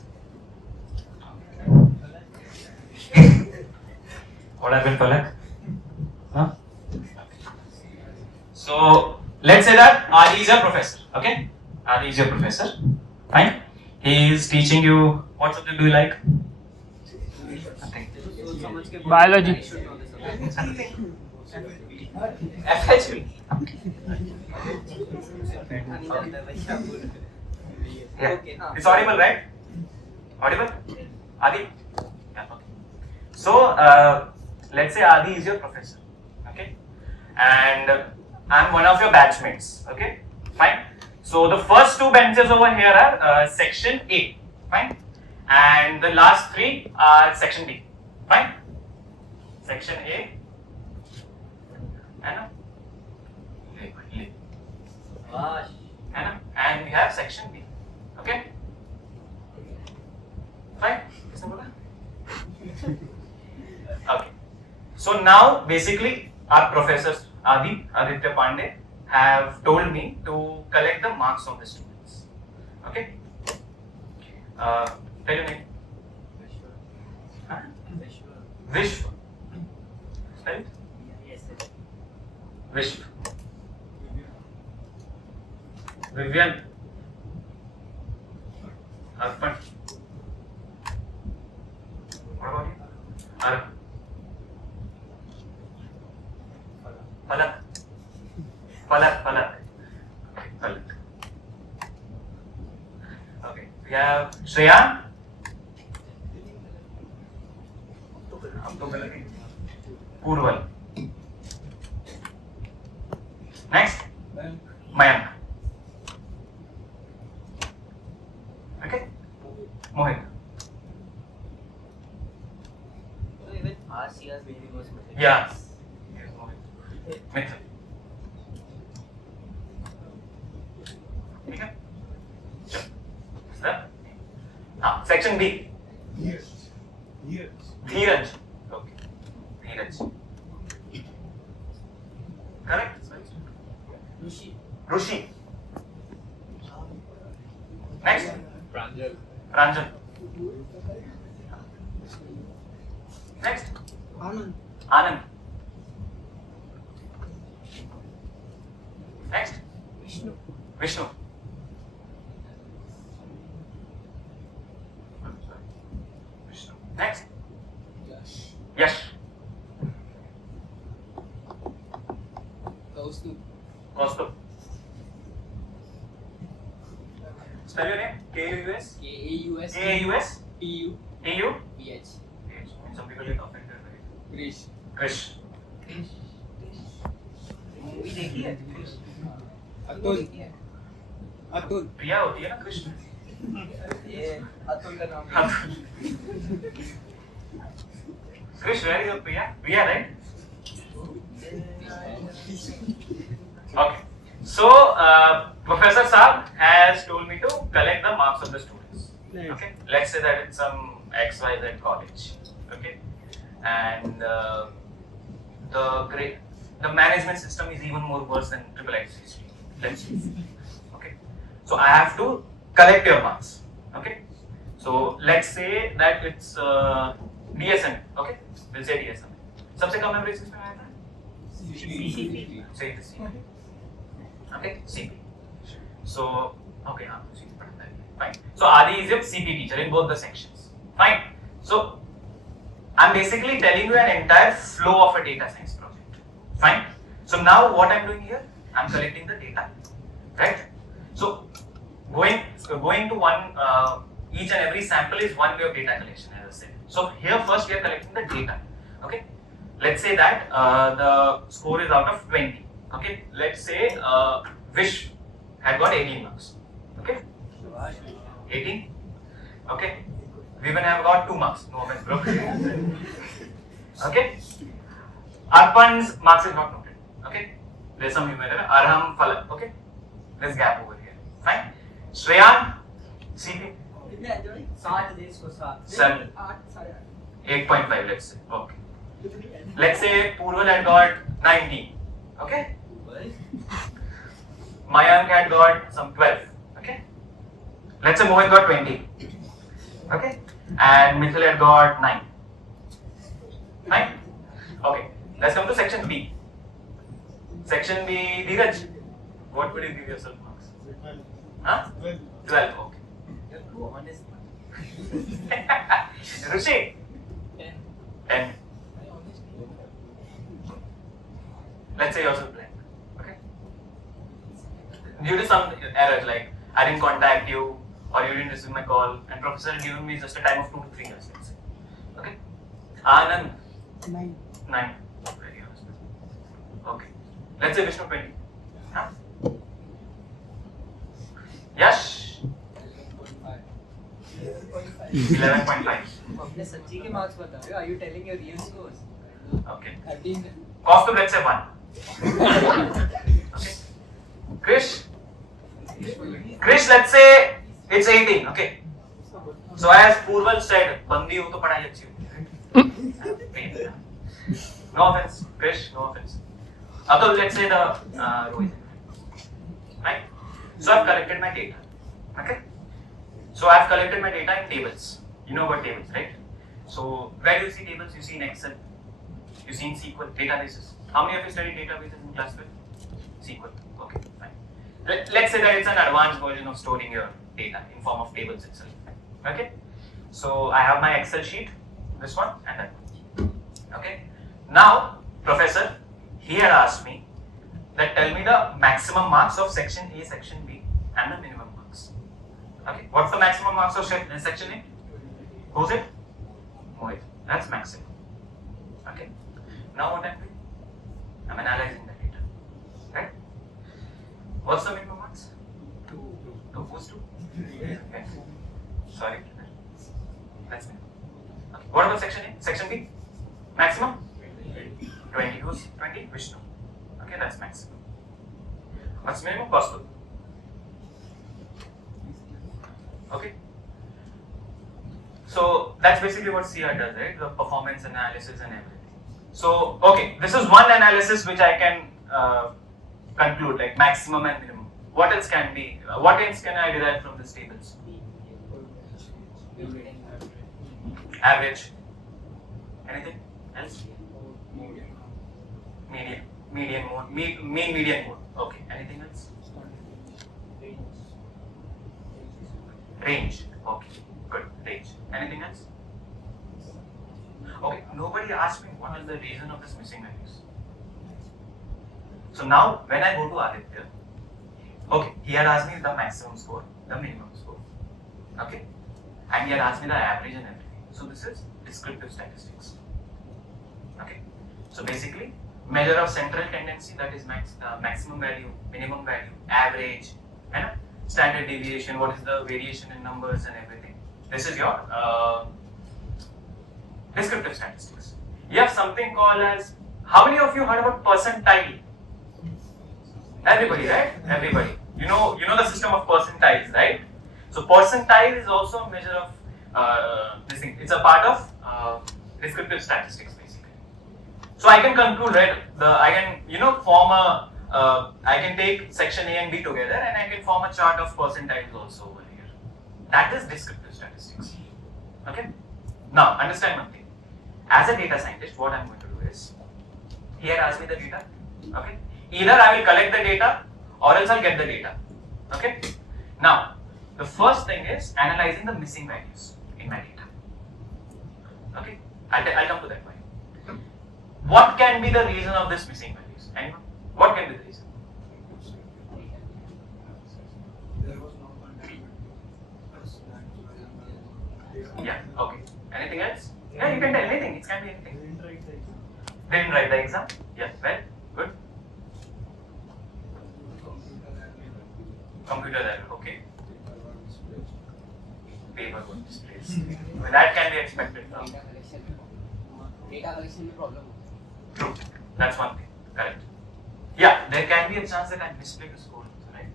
What happened, Palak? Huh? So let's say that Adi is your professor. Okay? Adi is your professor. Fine. He is teaching you. What subject do you like? Biology. FHB. Yeah. It's audible, right? Audible? Adi? Yeah, okay. So, let's say Adi is your professor. Okay? And I'm one of your batchmates. Okay? Fine. So, the first 2 benches over here are section A. Fine. And the last 3 are section B. Fine. Section A. And we have section B. Okay? Fine? Okay. So now basically our professors Aditya Pande have told me to collect the marks of the students. Okay? Tell your name. Huh? Vishwa. Spell it? Yes, Vishwa. Vivian. Arpan. What about you? Arpan. Palak. Palak. Palak. Okay. We have Shreyaan. Purval. Next. Mayank. Okay. Mohit. So even RCR's maybe was Yeah. Yes, Mohit. Mithun. Okay. Sure. Sir. Now, section B. Dheeraj. Okay. Dheeraj. Correct? Rushi. Next. Ranjan. Next. Anand. Next. Vishnu. Next. Yash. Kaustubh. Spell your name. K-A-U-S. K-A-U-S. K-A-U-S. T-U. T-U. P-H. And some people get offended, right? Krish. Krish. Atul प्रिया होती है ना कृष्ण ये अतुल का नाम Krish, where is your Priya? Priya, right? Okay. So, Professor Saab has told me to collect the marks of the students. Okay, let's say that it's some XYZ college. Okay, and the management system is even more worse than IIITS. Let's see. Okay, so I have to collect your marks. Okay, so let's say that it's DSM. Okay, we'll say DSM. सबसे कम average किसमें आया था? CP. Say the CP. Okay, CP. So okay, हाँ CP पढ़ता है. Fine. So Adi is your CP teacher in both the sections. Fine. So I'm basically telling you an entire flow of a data science project. Fine. So now what I'm doing here, I'm collecting the data, right? So going to one each and every sample is one way of data collection, as I said. So here first we are collecting the data. Okay. Let's say that the score is out of 20. Okay. Let's say Vish had got 18 marks. Okay. 18. Okay. Vivan have got 2 marks. No offense, bro. Okay. Arpan's marks is not noted. Okay. There's some humor there. Arham, Falak. Okay. There's gap over here. Fine. Shreyaan, CP. 7. 8.5, let's say. Okay. Let's say Purval had got 19. Okay. Mayank had got some 12. Okay. Let's say Mohit got 20. Okay. And Mithil had got 9. Fine. Okay. Let's come to section B. Section B, Dheeraj. What would you give yourself marks? Huh? 12. Okay. You're too honest. Rishi? 10. Let's say yourself blank. Okay. Due to some errors like I didn't contact you or you didn't receive my call and professor had given me just a time of 2 to 3 years, let's say. Okay. Anand? 9. Very honest. Okay. Let's say Vishnu 20. Huh? Yash? 11.5. अपने सच्ची के marks बता रहे हो? Are you telling your real scores? Okay. Cost of let's say 1. Okay. Krish, let's say it's 18. Okay. So as Purval said, बंदी हो तो पढ़ाई अच्छी हो. No offense, Krish. No offense. Although let's say the Rohit. Right. So I've collected my data. Okay. So I've collected my data in tables. You know about tables, right? So where do you see tables? You see in Excel. You see in SQL databases. How many of you studied databases in class 12? SQL. Okay, fine. Let's say that it's an advanced version of storing your data in form of tables itself. Okay. So I have my Excel sheet, this one and that one. Okay. Now, professor, he had asked me that tell me the maximum marks of section A, section B, and the minimum marks. Okay. What's the maximum marks of section A? Who's it? Mohit. That's maximum. Okay. Now what I'm doing? I'm analyzing the data. Right? What's the minimum marks? 2. Who's 2? Okay. Sorry. That's minimum. Okay. What about section A? Section B? Maximum? 20. Who's 20? Vishnu. Okay, that's maximum. What's minimum? Cost 2. Okay. So that's basically what CR does, right? The performance analysis and everything. So, okay, this is one analysis which I can conclude, like maximum and minimum. What else can be? What else can I derive from these tables? Average. Anything else? Median mode. Mean median mode. Okay. Anything else? Range. Okay. Good. Range. Anything else? Okay. Nobody asked me what is the reason of this missing values. So now when I go to Aditya, okay, he had asked me the maximum score, the minimum score. Okay. And he had asked me the average and everything. So this is descriptive statistics. Okay. So basically, measure of central tendency, that is maximum value, minimum value, average, and standard deviation, what is the variation in numbers and everything. This is your descriptive statistics. You have something called as, how many of you heard about percentile? Everybody, right? Everybody. You know the system of percentiles, right? So percentile is also a measure of this thing. It's a part of descriptive statistics basically. So I can conclude, right? I can form a I can take section A and B together and I can form a chart of percentiles also over here. That is descriptive statistics. Okay. Now understand one thing. As a data scientist, what I'm going to do is, here ask me the data. Okay. Either I will collect the data or else I'll get the data. Okay. Now, the first thing is analyzing the missing values in my data. Okay. I'll come to that point. What can be the reason of this missing values? Anyone? What can be the reason? Yeah. Okay. Anything else? Yeah, you can tell anything. It can be anything. Didn't write the exam. Yeah. Well, good. Computer error. Okay. Paper got misplaced. Well, that can be expected from. Data collection problem. True. That's one thing. Correct. Yeah, there can be a chance that I misplaced the score. Right.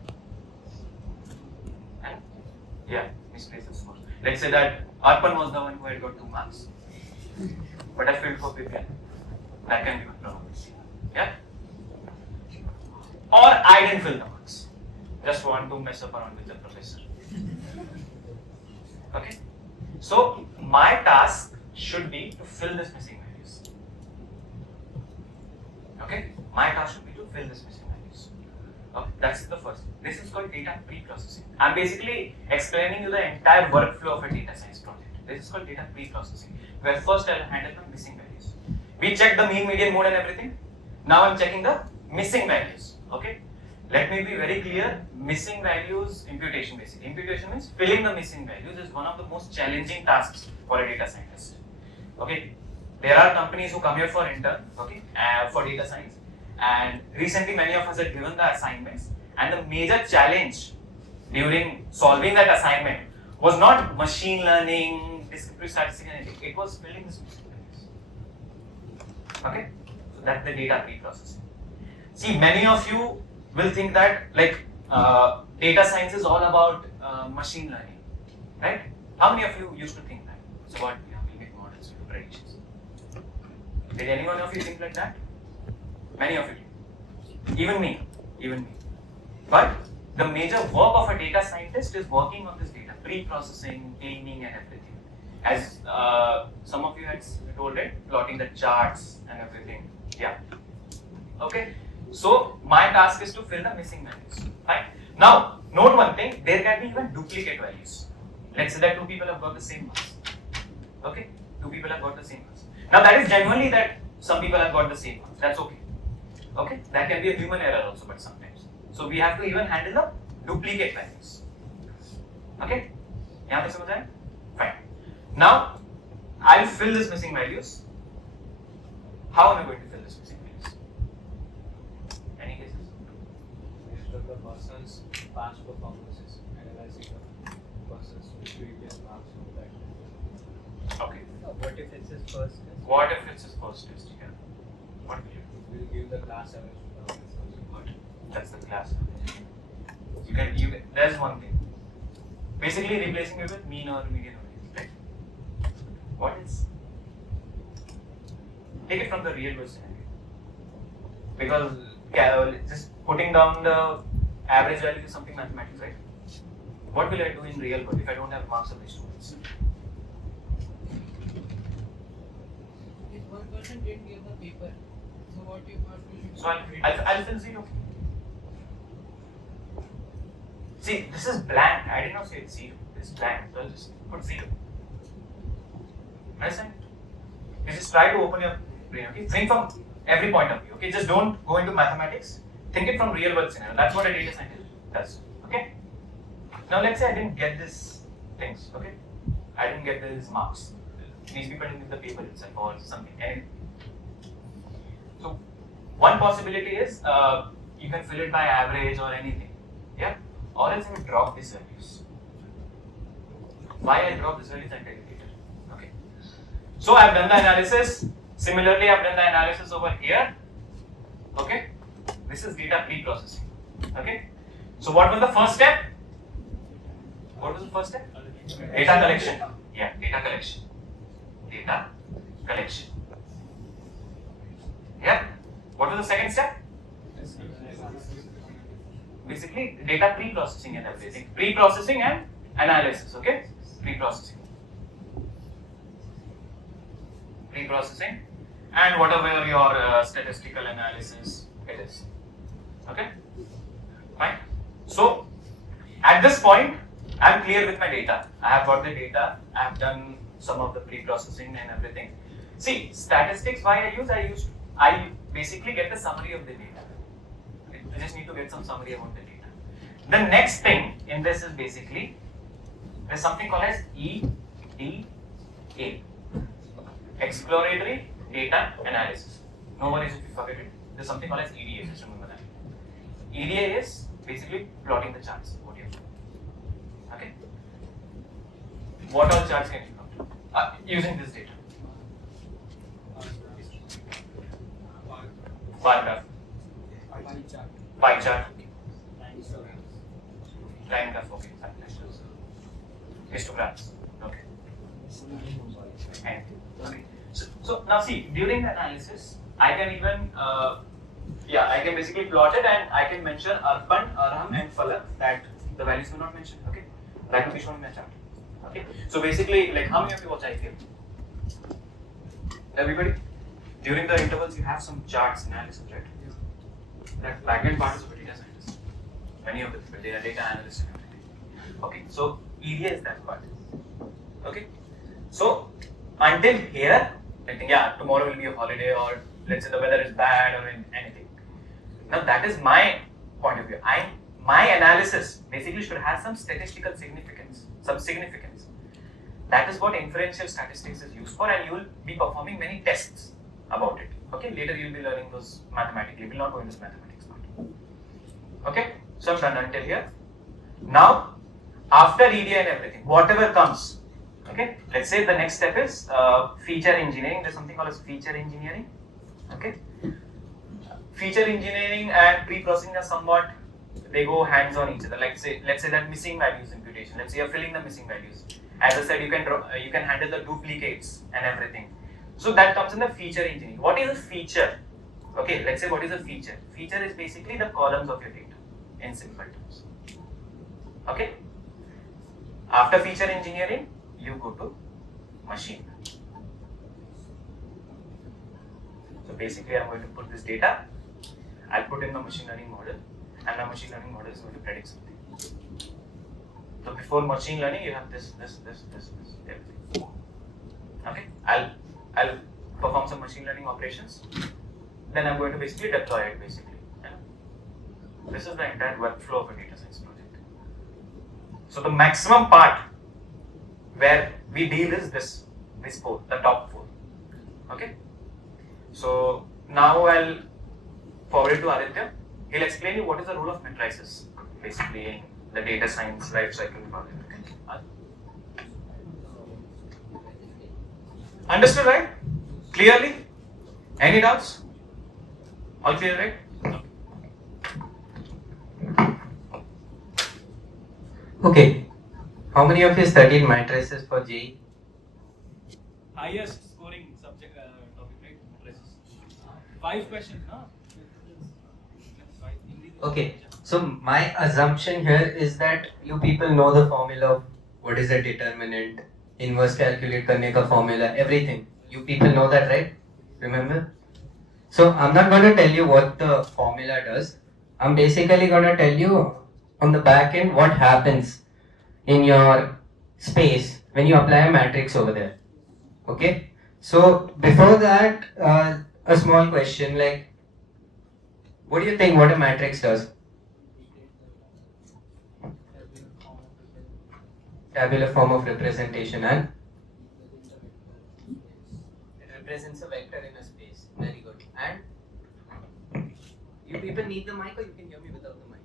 And yeah, misplaced the score. Let's say that Arpan was the one who had got 2 marks, but I failed for PPL. That can be one problem. Yeah. Or I didn't fill the marks. Just want to mess up around with the professor. Okay. So my task should be to fill this missing values. Okay. My task should be to fill this missing values. Okay. That's the first. This is called data pre-processing. I'm basically explaining you the entire workflow of a data science project. This is called data pre-processing, where first I'll handle the missing values. We checked the mean, median, mode and everything. Now I'm checking the missing values. Okay. Let me be very clear. Missing values imputation basically. Imputation means filling the missing values is one of the most challenging tasks for a data scientist. Okay. There are companies who come here for intern, okay, for data science, and recently many of us had given the assignments, and the major challenge during solving that assignment was not machine learning, descriptive statistics, and anything. It was filling this missing values. Okay, so that's the data pre-processing. See, many of you will think that data science is all about machine learning, right? How many of you used to think that? It's about we make models, we do predictions. Did any one of you think like that? Many of you did. Even me. But the major work of a data scientist is working on this data, pre-processing, cleaning and everything. As some of you had told it, plotting the charts and everything. Yeah. Okay. So my task is to fill the missing values. Fine. Now, note one thing, there can be even duplicate values. Let's say that 2 people have got the same marks. Okay? 2 people have got the same marks. Now that is genuinely that some people have got the same marks. That's okay. Okay? That can be a human error also, but sometimes. So we have to even handle the duplicate values. Okay? यहाँ तक समझ आया? Fine. Now, I'll fill this missing values. How am I going to fill this missing values? Any cases? Based on the person's past performances, analyzing the person's previous marks from that. Okay. What if it's his first test? What if it's his first test? Yeah. What will you do? We'll give the class average performance. Good. That's the class. You can. There's one thing. Basically, replacing it with mean or median or right? What is? Take it from the real world scenario. Because just putting down the average value is something mathematics, right? What will I do in real world if I don't have marks of the students? If one person didn't give the paper, so what you must do? So I'll fill 0. See, this is blank. I did not say it's 0. This is blank. So I'll just put 0. Understand? You just try to open your brain. Okay? Think from every point of view. Okay? Just don't go into mathematics. Think it from real world scenario. That's what a data scientist does. Okay? Now let's say I didn't get these things. Okay? I didn't get these marks. These people didn't get the paper itself or something. Anything. So one possibility is you can fill it by average or anything. Yeah? Or else I will drop these values. Why I drop these values, I'll tell you later. Okay. So I've done the analysis. Similarly, I've done the analysis over here. Okay. This is data pre-processing. Okay. So what was the first step? What was the first step? Data collection. Yeah, data collection. Data collection. Yeah. What was the second step? Basically, data pre-processing and everything. Pre-processing and analysis. Okay. Pre-processing. Pre-processing and whatever your statistical analysis it is. Okay. Fine. So at this point, I'm clear with my data. I have got the data. I have done some of the pre-processing and everything. See, statistics. Why I basically get the summary of the data. Okay? I just need to get some summary about the data. The next thing in this is basically there's something called as EDA, exploratory data analysis. No worries if you forget it. There's something called as EDA. Just remember that. EDA is basically plotting the charts. What you have. Okay. What all charts can you plot using this data? Bar graph, pie chart, line graph. Okay. Histograms. Okay. And okay. So now see, during the analysis, I can even I can basically plot it and I can mention Arpan, Aram and Falak that the values were not mentioned. Okay, that will be shown in the chart. Okay, so basically, like how many of you watch IPL? Everybody? During the intervals, you have some charts analysis, right? That backend part is of a data scientist. Many of the people, they are data analysts and everything. Okay, so EDA is that part. Okay, so until here, I think tomorrow will be a holiday or let's say the weather is bad or anything. Now that is my point of view. My analysis basically should have some statistical significance, some significance. That is what inferential statistics is used for, and you will be performing many tests about it. Okay, later you will be learning those mathematically. We will not go into this mathematics part. Okay, so I'm done until here. Now, after EDA and everything, whatever comes, okay, let's say the next step is feature engineering. There's something called as feature engineering. Okay, feature engineering and pre-processing are somewhat, they go hands on each other. Like let's say that missing values imputation. Let's say you're filling the missing values. As I said, you can handle the duplicates and everything. So that comes in the feature engineering. What is a feature? Okay, let's say what is a feature? Feature is basically the columns of your data in simple terms. Okay. After feature engineering, you go to machine learning. So basically, I'm going to put this data. I'll put in the machine learning model, and the machine learning model is going to predict something. So before machine learning, you have this, everything. Okay, I'll perform some machine learning operations. Then I'm going to basically deploy it. Basically, this is the entire workflow of a data science project. So the maximum part where we deal is this four, the top four. Okay. So now I'll forward it to Aditya. He'll explain you what is the role of matrices, basically in the data science life cycle project. Understood, right? Clearly? Any doubts? All clear, right? Okay. How many of you studied matrices for JEE? Highest scoring subject topic, right? Matrices. 5 questions, no? Okay. So my assumption here is that you people know the formula of what is a determinant, inverse calculate karne ka formula, everything. You people know that, right? Remember? So I'm not going to tell you what the formula does. I'm basically going to tell you on the back end what happens in your space when you apply a matrix over there. Okay? So before that, a small question like, what do you think what a matrix does? Tabular form of representation, and it represents a vector in a space. Very good. And you people need the mic, or you can hear me without the mic?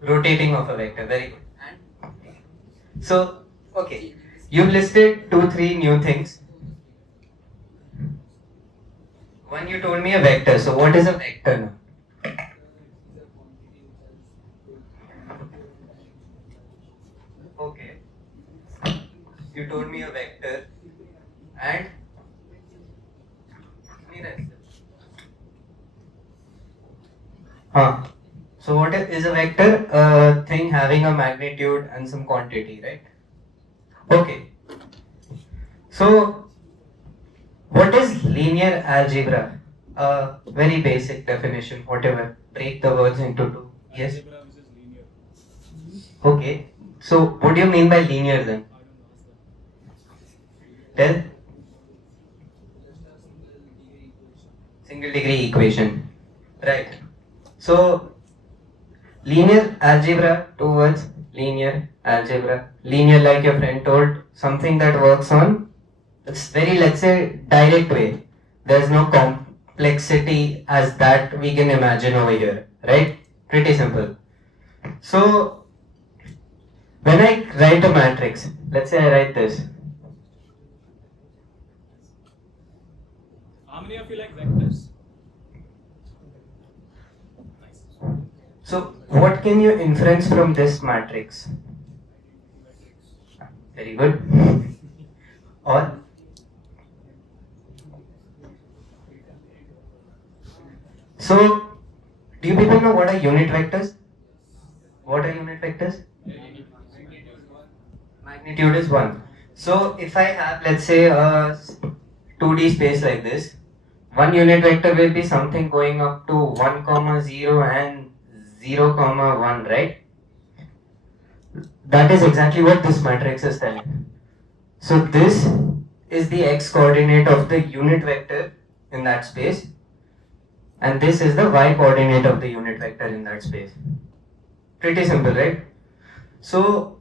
The rotating of a vector. Very good. And so, okay, you've listed 2-3 new things. One, you told me a vector. So what is a vector now? Okay. You told me a vector and so what is a vector? A thing having a magnitude and some quantity, right? Okay. So what is linear algebra? Very basic definition, whatever. Break the words into two. Yes. Okay. So what do you mean by linear then? Tell. Single degree equation. Right. So linear algebra, two words. Linear algebra. Linear, like your friend told, something that works on, it's very, let's say, direct way. There's no complexity as that we can imagine over here, right? Pretty simple. So when I write a matrix, let's say I write this. How many of you like vectors? Nice. So what can you inference from this matrix? Very good. Or so, do you people know what are unit vectors? What are unit vectors? Magnitude is 1. So, if I have, let's say, a 2D space like this, one unit vector will be something going up to 1, 0 and 0, 1, right? That is exactly what this matrix is telling. So, this is the x coordinate of the unit vector in that space, and this is the y coordinate of the unit vector in that space. Pretty simple, right? So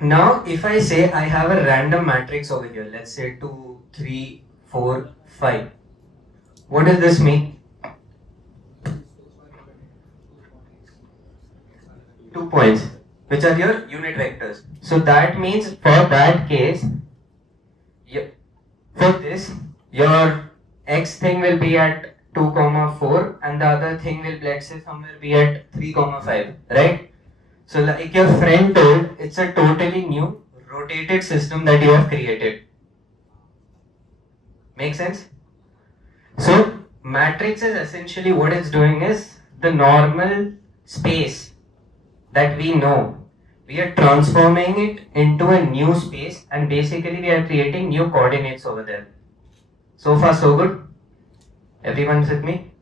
now if I say I have a random matrix over here, let's say 2, 3, 4, 5. What does this mean? 2 points, which are your unit vectors. So that means for that case, for this, your x thing will be at 2, 4 and the other thing will, let's say, somewhere be at 3, 5, right? So like your friend told, it's a totally new rotated system that you have created. Make sense? So matrix is essentially what it's doing is the normal space that we know. We are transforming it into a new space and basically we are creating new coordinates over there. So far so good? Everyone's with me?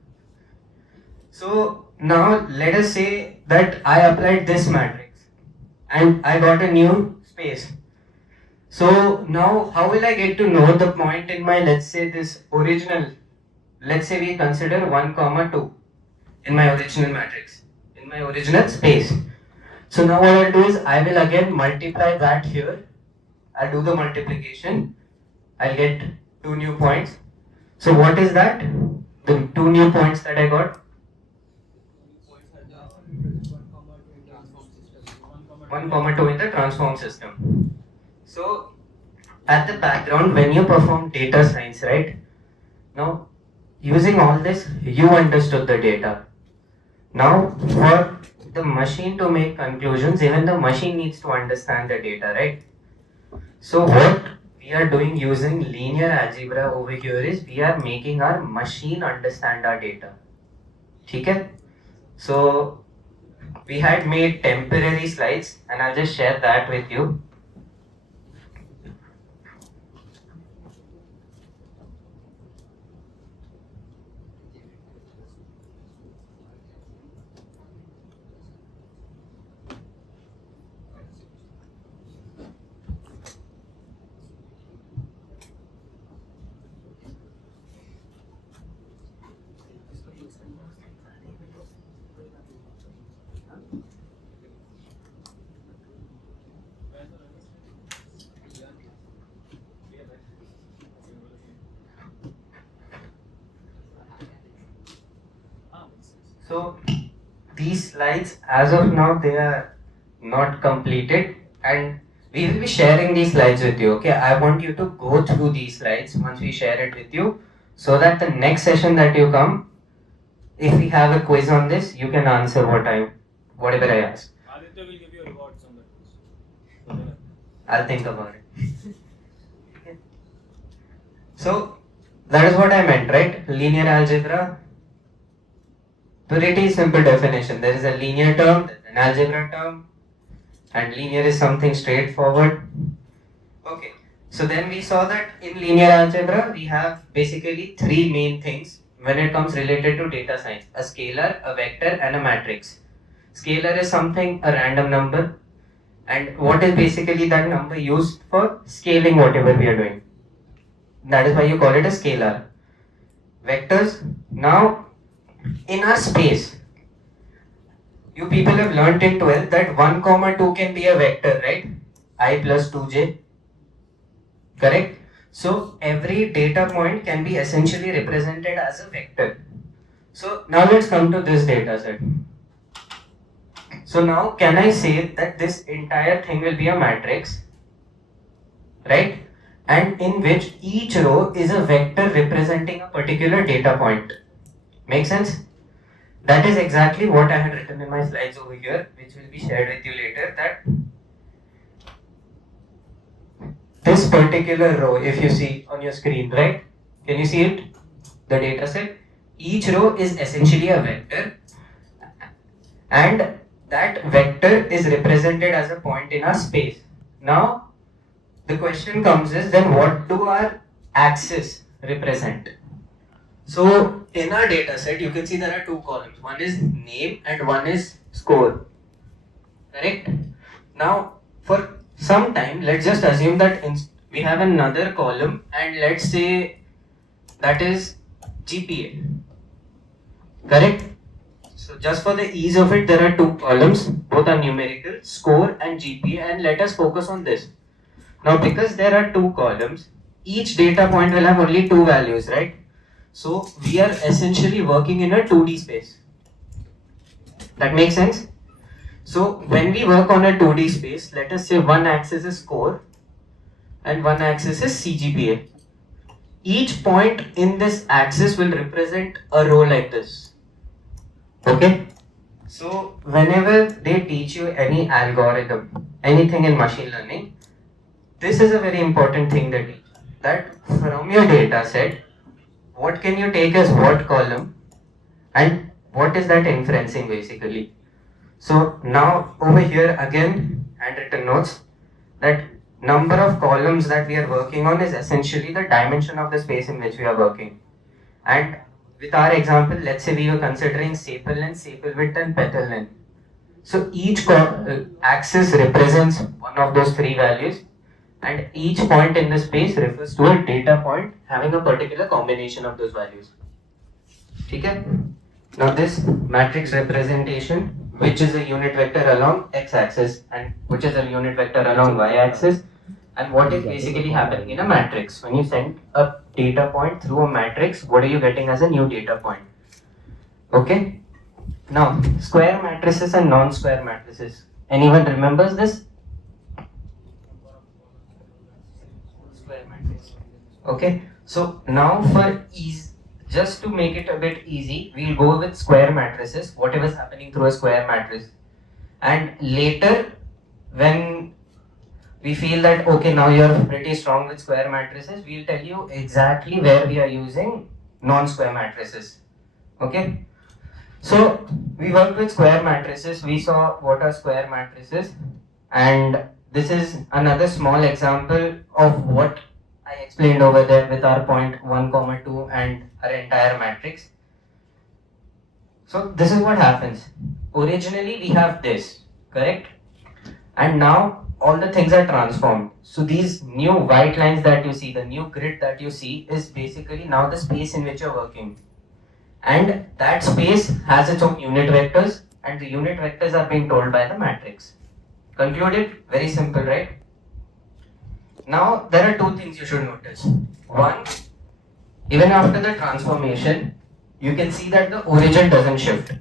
So now let us say that I applied this matrix and I got a new space. So now how will I get to know the point in my, let's say, this original, let's say we consider 1, 2 in my original matrix, in my original space. So now what I'll do is I will again multiply that here. I'll do the multiplication. I'll get 2 new points. So what is that? The 2 new points that I got? 1, 2 in the transform system. So at the background, when you perform data science, right? Now using all this, you understood the data. Now for the machine to make conclusions, even the machine needs to understand the data, right? So what we are doing using linear algebra over here is we are making our machine understand our data. Okay? So we had made temporary slides and I'll just share that with you. So these slides, as of now, they are not completed and we will be sharing these slides with you. Okay, I want you to go through these slides. Once we share it with you, so that the next session that you come, if we have a quiz on this, you can answer whatever I ask. Aditya will give you rewards on that. I'll think about it. So that is what I meant, right? Linear algebra. Pretty simple definition. There is a linear term, there is an algebra term, and linear is something straightforward. Okay. So then we saw that in linear algebra we have basically three main things when it comes related to data science: a scalar, a vector, and a matrix. Scalar is something, a random number, and what is basically that number used for scaling whatever we are doing. That is why you call it a scalar. Vectors. Now, in our space, you people have learnt in 12th that 1, 2 can be a vector, right? I plus 2j. Correct? So, every data point can be essentially represented as a vector. So, now let's come to this data set. So, now can I say that this entire thing will be a matrix? Right? And in which each row is a vector representing a particular data point. Make sense? That is exactly what I had written in my slides over here, which will be shared with you later, that this particular row, if you see on your screen, right? Can you see it? The data set. Each row is essentially a vector, and that vector is represented as a point in our space. Now, the question comes is, then what do our axes represent? So in our data set, you can see there are two columns. One is name and one is score. Correct? Now, for some time, let's just assume that we have another column, and let's say that is GPA. Correct? So just for the ease of it, there are two columns. Both are numerical, score and GPA, and let us focus on this. Now, because there are two columns, each data point will have only two values, right? So we are essentially working in a 2D space. That makes sense? So when we work on a 2D space, let us say one axis is score and one axis is CGPA. Each point in this axis will represent a row like this. Okay? So whenever they teach you any algorithm, anything in machine learning, this is a very important thing they teach. That from your data set, what can you take as what column and what is that inferencing basically. So now over here again, handwritten notes, that number of columns that we are working on is essentially the dimension of the space in which we are working. And with our example, let's say we were considering sepal length, sepal width and petal length. So each axis represents one of those three values, and each point in the space refers to a data point having a particular combination of those values. Okay? Now this matrix representation, which is a unit vector along x-axis and which is a unit vector along y-axis, and what is basically happening in a matrix. When you send a data point through a matrix, what are you getting as a new data point? Okay? Now, square matrices and non-square matrices. Anyone remembers this? Square matrix. Okay, so now for ease, just to make it a bit easy, we'll go with square matrices, whatever is happening through a square matrix. And later, when we feel that, okay, now you're pretty strong with square matrices, we'll tell you exactly where we are using non-square matrices. Okay? So, we worked with square matrices, we saw what are square matrices, and this is another small example of what I explained over there with our point 1, 2 and our entire matrix. So, this is what happens. Originally, we have this, correct? And now, all the things are transformed. So, these new white lines that you see, the new grid that you see is basically now the space in which you're working. And that space has its own unit vectors, and the unit vectors are being told by the matrix. Concluded? Very simple, right? Now, there are two things you should notice. One, even after the transformation, you can see that the origin doesn't shift,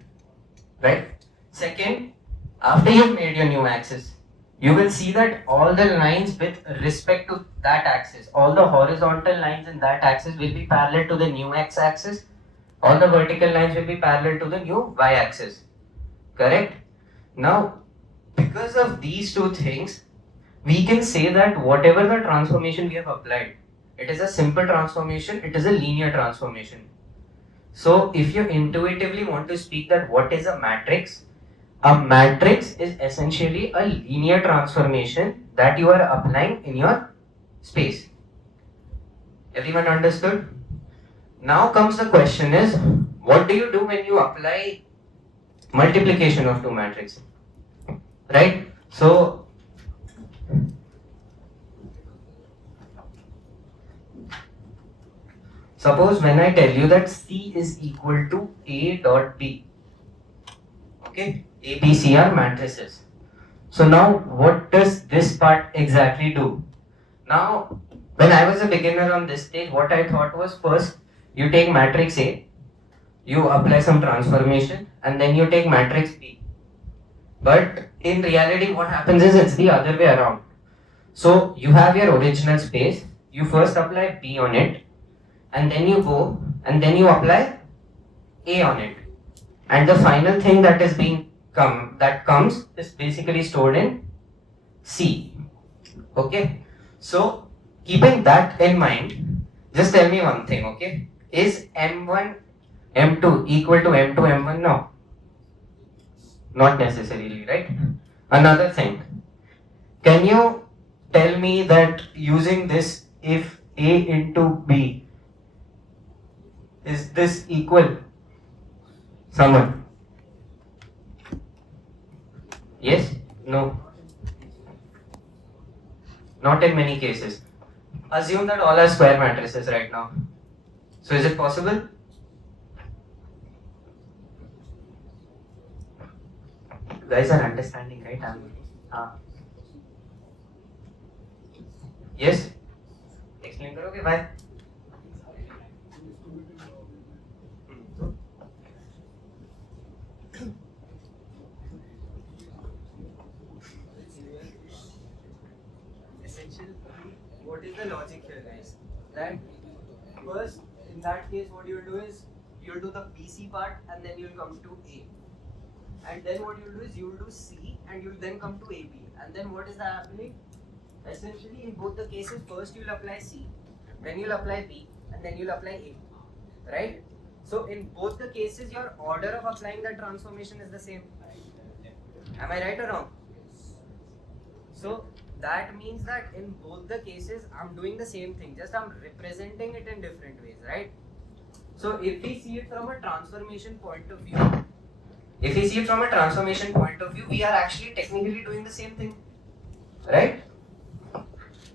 right? Second, after you've made your new axis, you will see that all the lines with respect to that axis, all the horizontal lines in that axis will be parallel to the new x-axis, all the vertical lines will be parallel to the new y-axis. Correct? Now, because of these two things, we can say that whatever the transformation we have applied, it is a simple transformation, it is a linear transformation. So, if you intuitively want to speak that what is a matrix is essentially a linear transformation that you are applying in your space. Everyone understood? Now comes the question is, what do you do when you apply multiplication of two matrices? Right? So, suppose when I tell you that C is equal to A dot B, okay, A, B, C are matrices. So now what does this part exactly do? Now, when I was a beginner on this stage, what I thought was first you take matrix A, you apply some transformation, and then you take matrix B. But in reality, what happens is it's the other way around. So you have your original space, you first apply B on it, and then you go and then you apply A on it. And the final thing that is comes is basically stored in C. Okay? So keeping that in mind, just tell me one thing, okay? Is M1 M2 equal to M2 M1? No. Not necessarily, right? Another thing. Can you tell me that using this, if A into B, is this equal? Someone? Yes? No? Not in many cases. Assume that all are square matrices right now. So is it possible? You guys are understanding, right? Yes? Explain karoge, why? Essentially, what is the logic here, guys? That first, in that case, what you'll do is you'll do the BC part and then you'll come to A. And then what you'll do is you'll do C and you'll then come to AB. And then what is happening? Essentially, in both the cases, first you'll apply C, then you'll apply B, and then you'll apply A. Right? So, in both the cases, your order of applying that transformation is the same. Am I right or wrong? So, that means that in both the cases, I'm doing the same thing, just I'm representing it in different ways, right? So, if we see it from a transformation point of view, we are actually technically doing the same thing, right?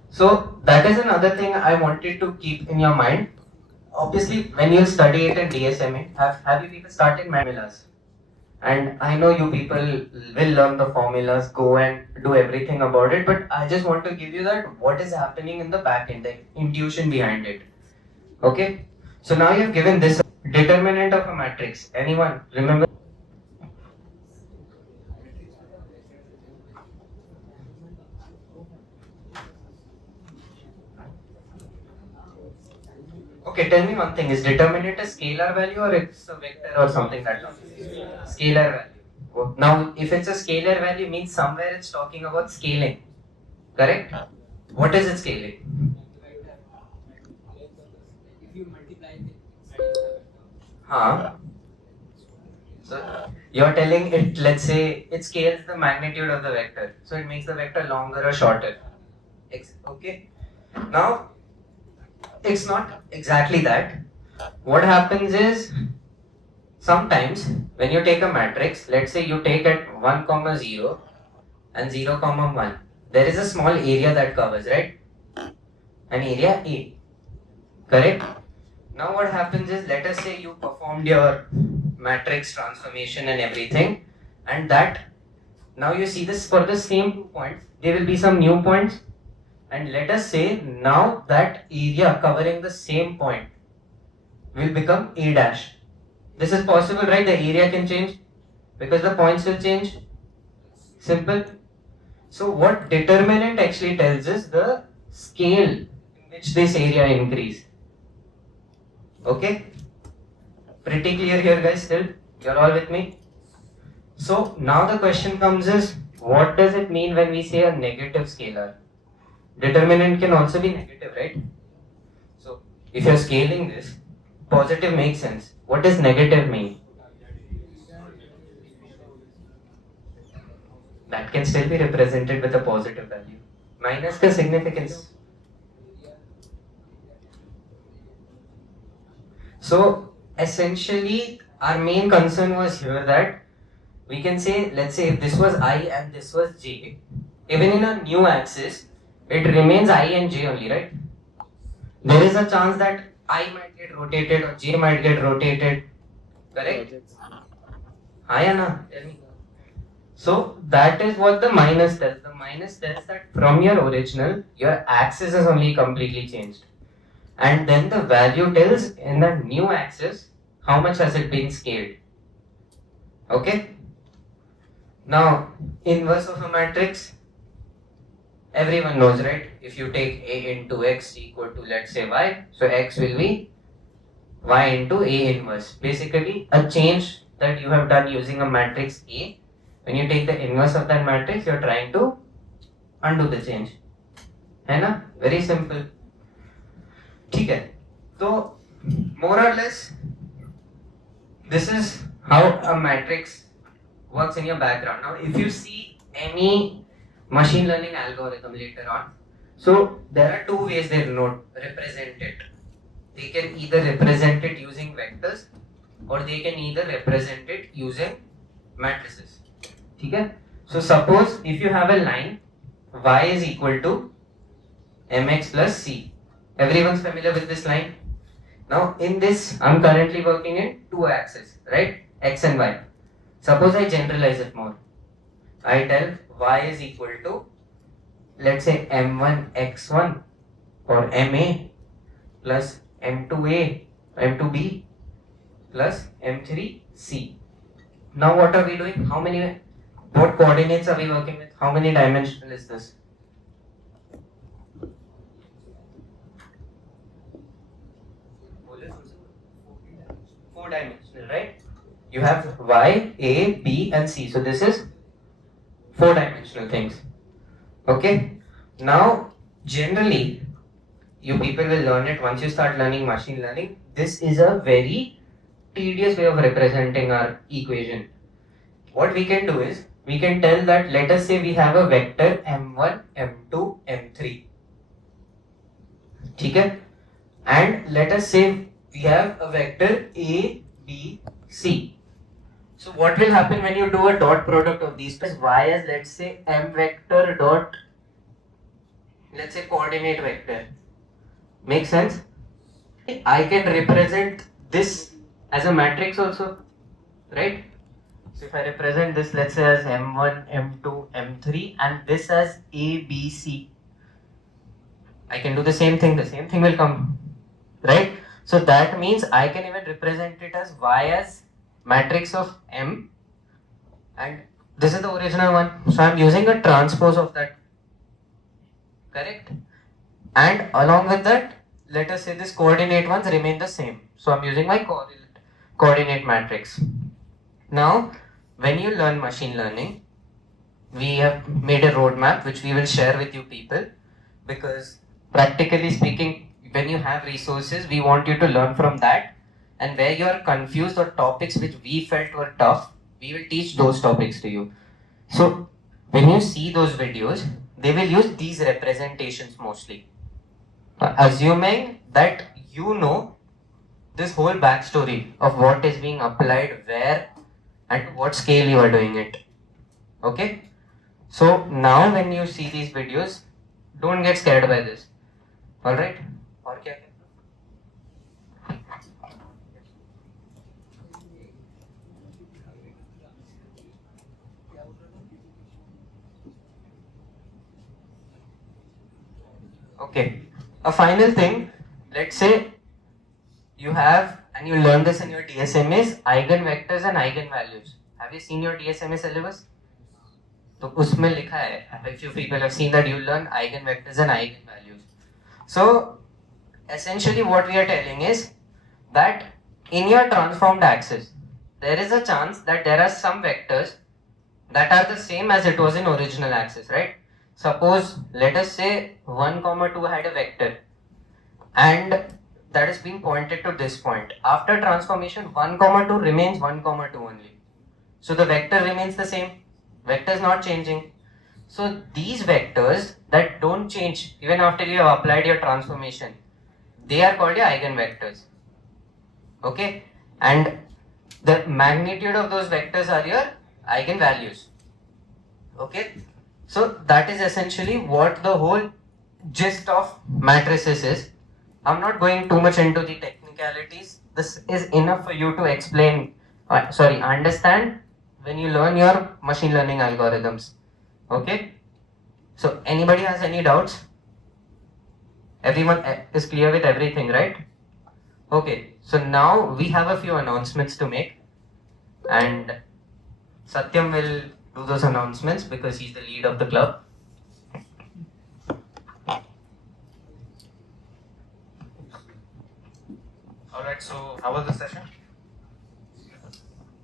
So that is another thing I wanted to keep in your mind. Obviously, when you study it in DSMA, have you people started formulas? And I know you people will learn the formulas, go and do everything about it, but I just want to give you that what is happening in the back end, the intuition behind it. Okay? So now you have given this determinant of a matrix. Anyone remember? Okay, tell me one thing. Is determinant a scalar value or it's a vector or something like that? Scalar value. Now, if it's a scalar value, means somewhere it's talking about scaling. Correct? What is it scaling? if you multiply So, you're telling it, let's say, it scales the magnitude of the vector. So, it makes the vector longer or shorter. Okay? Now, it's not exactly that. What happens is, sometimes when you take a matrix, let's say you take at 1, 0 and 0, 1, there is a small area that covers, right? An area A. Correct? Now what happens is, let us say you performed your matrix transformation and everything, and that, now you see this for the same 2 points, there will be some new points. And let us say now that area covering the same point will become A dash. This is possible, right? The area can change because the points will change. Simple. So what determinant actually tells us the scale in which this area increase. Okay? Pretty clear here guys still? You're all with me? So now the question comes is, what does it mean when we say a negative scalar? Determinant can also be negative, right? So if you're scaling this, positive makes sense. What does negative mean? That can still be represented with a positive value. Minus the significance. So essentially our main concern was here that we can say, let's say if this was I and this was J, even in a new axis, it remains I and J only, right? There is a chance that I might get rotated or J might get rotated, correct? Hi Anna, tell me. So that is what the minus tells. The minus tells that from your original, your axis is only completely changed. And then the value tells in the new axis, how much has it been scaled. Okay? Now, inverse of a matrix, everyone knows, right? If you take A into X equal to, let's say, Y, so X will be Y into A inverse. Basically, a change that you have done using a matrix A, when you take the inverse of that matrix, you're trying to undo the change. है ना? Very simple. ठीक है. So, more or less, this is how a matrix works in your background. Now, if you see any machine learning algorithm later on, so there are two ways they represent it. They can either represent it using vectors or they can either represent it using matrices. Okay? So suppose if you have a line y is equal to mx plus c. Everyone's familiar with this line? Now in this I'm currently working in two axes, right? X and y. Suppose I generalize it more. I tell y is equal to, let's say, m1 x1 or ma plus m2a, m2b plus m3c. Now what are we doing? What coordinates are we working with? How many dimensional is this? Four dimensional, right? You have y, a, b and c. So this is four dimensional things. Okay? Now generally you people will learn it once you start learning machine learning. This is a very tedious way of representing our equation. What we can do is, we can tell that, let us say we have a vector m1, m2, m3. Okay? And let us say we have a vector a, b, c. So what will happen when you do a dot product of these plus y as, let's say, m vector dot, let's say, coordinate vector. Make sense? I can represent this as a matrix also, right? So if I represent this, let's say, as m1, m2, m3 and this as a, b, c, I can do the same thing will come, right? So that means I can even represent it as y as matrix of m, and this is the original one, so I'm using a transpose of that, correct? And along with that, let us say this coordinate ones remain the same, so I'm using my coordinate matrix. Now when you learn machine learning, we have made a roadmap which we will share with you people, because practically speaking, when you have resources, we want you to learn from that, and where you are confused or topics which we felt were tough, we will teach those topics to you. So when you see those videos, they will use these representations mostly, assuming that you know this whole backstory of what is being applied where and what scale you are doing it. Okay? So now when you see these videos, don't get scared by this. Alright? और क्या? Okay. A final thing, let's say you have, and you learn this in your DSMAs, eigenvectors and eigenvalues. Have you seen your DSMA syllabus? तो उसमें लिखा है, if you people have seen that, you learn eigenvectors and eigenvalues. So essentially what we are telling is that in your transformed axis there is a chance that there are some vectors that are the same as it was in original axis, right? Suppose let us say 1 comma 2 had a vector and that is being pointed to this point. After transformation 1 comma 2 remains 1 comma 2 only, so the vector remains the same, vector is not changing. So these vectors that don't change even after you have applied your transformation, they are called your eigenvectors. Okay, and the magnitude of those vectors are your eigenvalues. Okay, so that is essentially what the whole gist of matrices is. I'm not going too much into the technicalities. This is enough for you to explain, understand when you learn your machine learning algorithms. Okay, so anybody has any doubts? Everyone is clear with everything, right? Okay, so now we have a few announcements to make, and Sathyam will do those announcements because he's the lead of the club. Alright, so how was the session?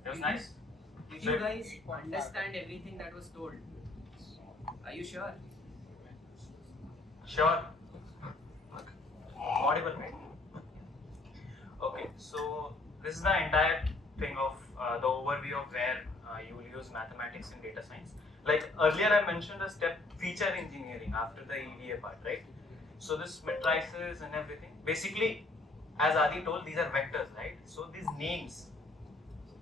It was nice? Did you guys understand everything that was told? Are you sure? Sure. Audible, right? Okay, so this is the entire thing of the overview of where you will use mathematics in data science. Like earlier I mentioned a step, feature engineering after the EDA part, right? So this matrices and everything, basically as Adi told, these are vectors, right? So these names,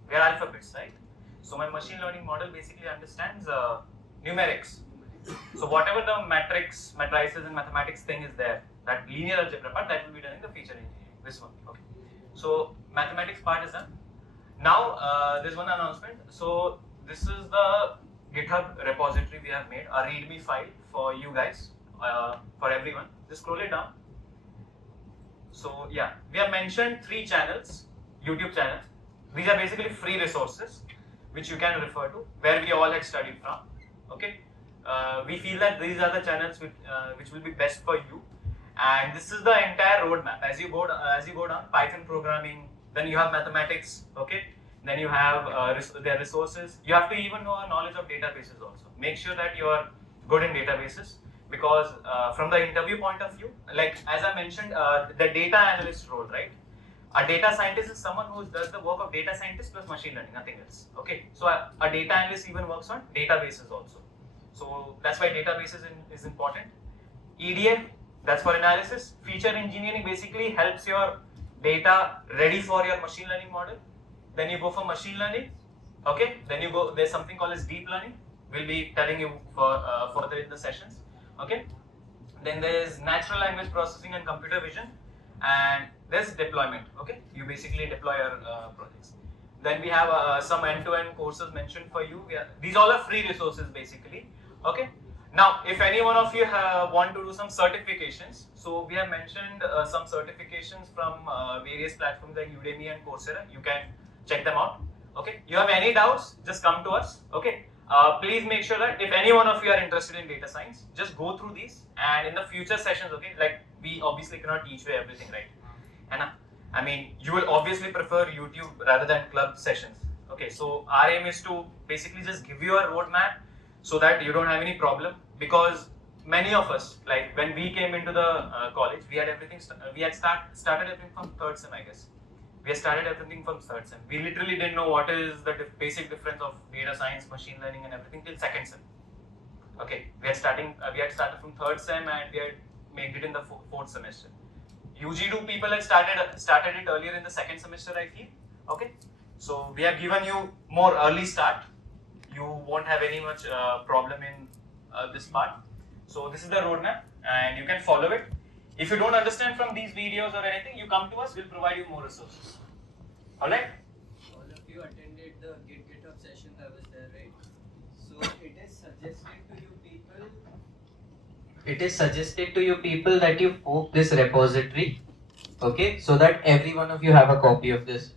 they are alphabets, right? So my machine learning model basically understands numerics. So whatever the matrices and mathematics thing is there, that linear algebra part, that will be done in the feature engineering, this one, okay. So mathematics part is done. Now there's one announcement. So this is the GitHub repository we have made, a README file for you guys, for everyone. Just scroll it down. So yeah, we have mentioned 3 channels, YouTube channels. These are basically free resources which you can refer to, where we all had studied from. Okay, we feel that these are the channels which will be best for you. And this is the entire roadmap. As you go down, Python programming, then you have mathematics, okay. Then you have their resources. You have to even know a knowledge of databases also. Make sure that you are good in databases, because from the interview point of view, like as I mentioned, the data analyst role, right? A data scientist is someone who does the work of data scientist plus machine learning, nothing else. Okay, so a data analyst even works on databases also. So that's why databases is important. EDA, that's for analysis. Feature engineering basically helps your data ready for your machine learning model. Then you go for machine learning. Okay, then you go. There's something called as deep learning. We'll be telling you for further in the sessions. Okay. Then there's natural language processing and computer vision, and there's deployment. Okay, you basically deploy your projects. Then we have some end-to-end courses mentioned for you. These all are free resources basically. Okay. Now, if any one of you want to do some certifications, so we have mentioned some certifications from various platforms like Udemy and Coursera. You can check them out. Okay. You have any doubts? Just come to us. Okay. Please make sure that if any one of you are interested in data science, just go through these, and in the future sessions, okay, like we obviously cannot teach you everything, right? And I mean, you will obviously prefer YouTube rather than club sessions. Okay, so our aim is to basically just give you a roadmap so that you don't have any problem, because many of us, like when we came into the college, we had everything, started everything from third sem, I guess. We had started everything from third sem. We literally didn't know what is the basic difference of data science, machine learning and everything till second sem. Okay, we had started from third sem and we had made it in the fourth semester. UG2 people had started it earlier in the second semester, I feel. Okay, so we have given you more early start. You won't have any much problem in this part. So this is the roadmap and you can follow it. If you don't understand from these videos or anything, you come to us, we'll provide you more resources. Alright? All of you attended the GitHub session that was there, right? So it is suggested to you people that you fork this repository, okay, so that every one of you have a copy of this.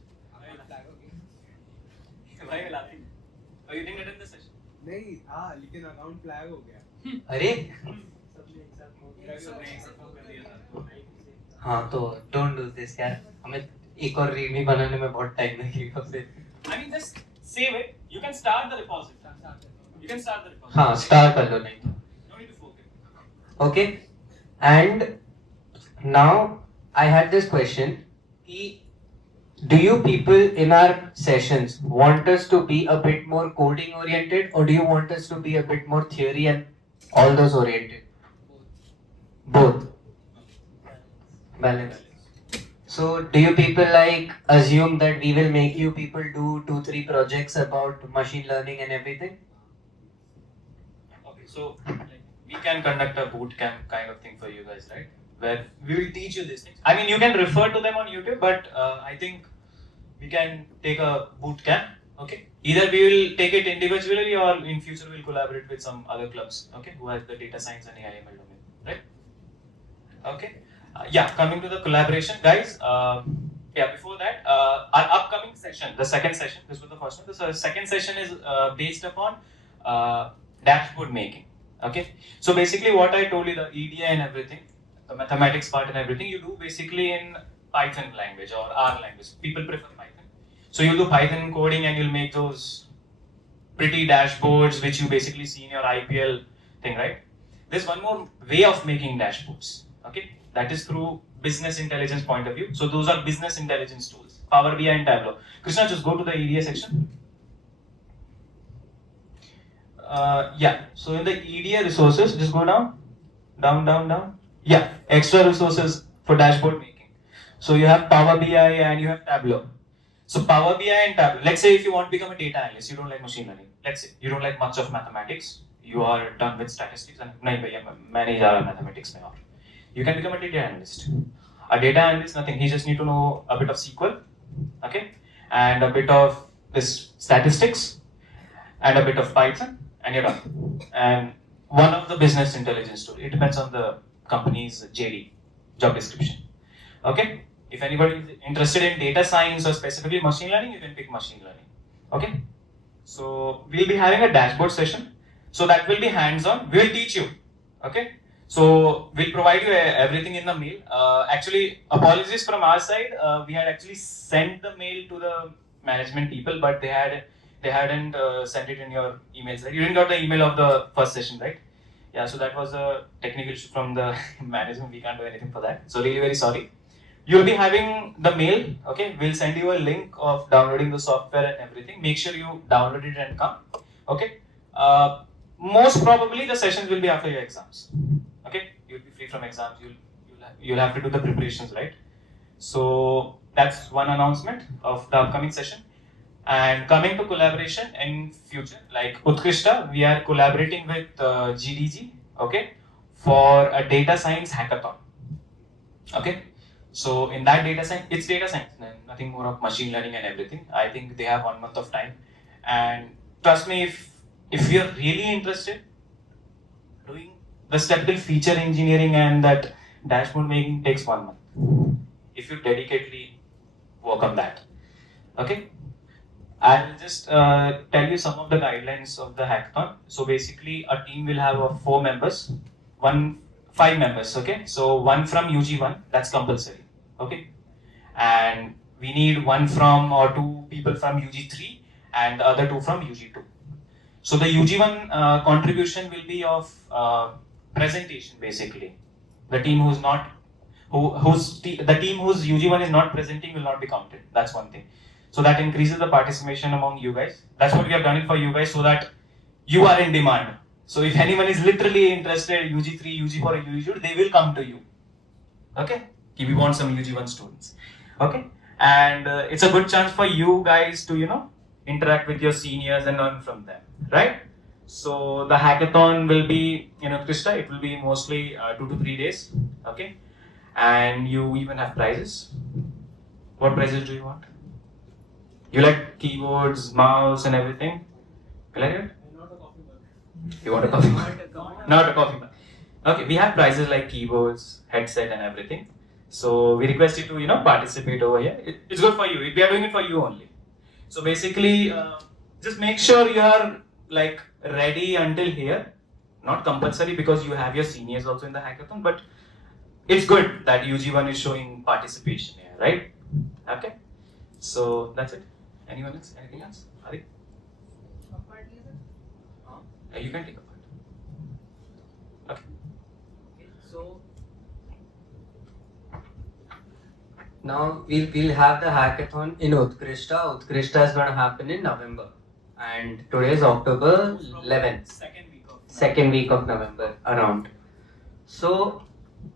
Why are you laughing? Oh, you didn't attend the session? नहीं लेकिन account flag हो गया। अरे हाँ तो don't do this यार, हमें एक और रीड नहीं बनाने में बहुत टाइम लगेगा फिर। I mean, just save it. You can start the repository. You can start the repository. हाँ स्टार्ट कर लो नहीं तो। No need to forget. Okay, and now I had this question. Do you people in our sessions want us to be a bit more coding oriented, or do you want us to be a bit more theory and all those oriented? Both. Balance. So do you people like assume that we will make you people do 2-3 projects about machine learning and everything? Okay, so we can conduct a boot camp kind of thing for you guys, right? Where we will teach you these things. I mean, you can refer to them on YouTube, but I think we can take a boot camp. Okay, either we will take it individually, or in future we'll collaborate with some other clubs. Okay, who has the data science and AI ML domain, right? Okay. Yeah, coming to the collaboration, guys. Yeah, before that, our upcoming session, the second session, this was the first one. The second session is based upon dashboard making. Okay, so basically what I told you, the EDA and everything, the mathematics part and everything, you do basically in Python language or R language. People prefer Python. So you'll do Python coding and you'll make those pretty dashboards which you basically see in your IPL thing, right? There's one more way of making dashboards. Okay, that is through business intelligence point of view. So those are business intelligence tools, Power BI and Tableau. Krishna, just go to the EDA section. Yeah, so in the EDA resources, just go down. Yeah, extra resources for dashboard making. So you have Power BI and you have Tableau. So Power BI and Tableau. Let's say if you want to become a data analyst, you don't like machine learning. Let's say you don't like much of mathematics. You are done with statistics and nahi bhaiya maine jaa raha mathematics mein aur. You can become a data analyst. A data analyst, nothing. He just need to know a bit of SQL, okay, and a bit of this statistics, and a bit of Python, and you're done. And one of the business intelligence tool. It depends on the company's JD, job description. Okay. If anybody is interested in data science or specifically machine learning, you can pick machine learning. Okay. So we'll be having a dashboard session. So that will be hands-on. We will teach you. Okay. So we'll provide you everything in the mail. Actually, apologies from our side. We had actually sent the mail to the management people, but they hadn't sent it in your emails. Right? You didn't got the email of the first session, right? Yeah. So that was a technical issue from the management. We can't do anything for that. So really very sorry. You'll be having the mail. Okay. We'll send you a link of downloading the software and everything. Make sure you download it and come. Okay. Most probably the sessions will be after your exams. Okay, you'll be free from exams. You'll have to do the preparations, right? So that's one announcement of the upcoming session. And coming to collaboration in future, like Utkrishta, we are collaborating with GDG, okay, for a data science hackathon. Okay, so in that data science, it's data science, nothing more of machine learning and everything. I think they have 1 month of time, and trust me, if you're really interested, doing the statistical feature engineering and that dashboard making takes 1 month. If you dedicatedly work on that, okay. I'll just tell you some of the guidelines of the hackathon. So basically, a team will have 4 members, 5 members. Okay, so 1 from UG1, that's compulsory. Okay, and we need 1 from or 2 people from UG3 and the other 2 from UG2. So the UG1 contribution will be of presentation basically. The team who's not, the team whose UG1 is not presenting will not be counted. That's one thing. So that increases the participation among you guys. That's what we have done it for you guys so that you are in demand. So if anyone is literally interested, UG3, UG4, or UG2, they will come to you. Okay? We want some UG1 students. Okay? And it's a good chance for you guys to, interact with your seniors and learn from them, right? So the hackathon will be, Krishna, it will be mostly 2 to 3 days, okay? And you even have prizes. What prizes do you want? You like keyboards, mouse and everything? You like it? Not a coffee mug. You want a coffee mug? Not a coffee mug. Okay, we have prizes like keyboards, headset and everything. So we request you to, participate over here. It's good for you. We are doing it for you only. So basically, just make sure you are like ready until here. Not compulsory because you have your seniors also in the hackathon, but it's good that UG1 is showing participation here, right? Okay. So that's it. Anyone else? Anything else? Adi? You can take a part. Okay. Okay, so now we'll have the hackathon in Utkrishta. Utkrishta is going to happen in November, and today is October 11th. Second week of November around. So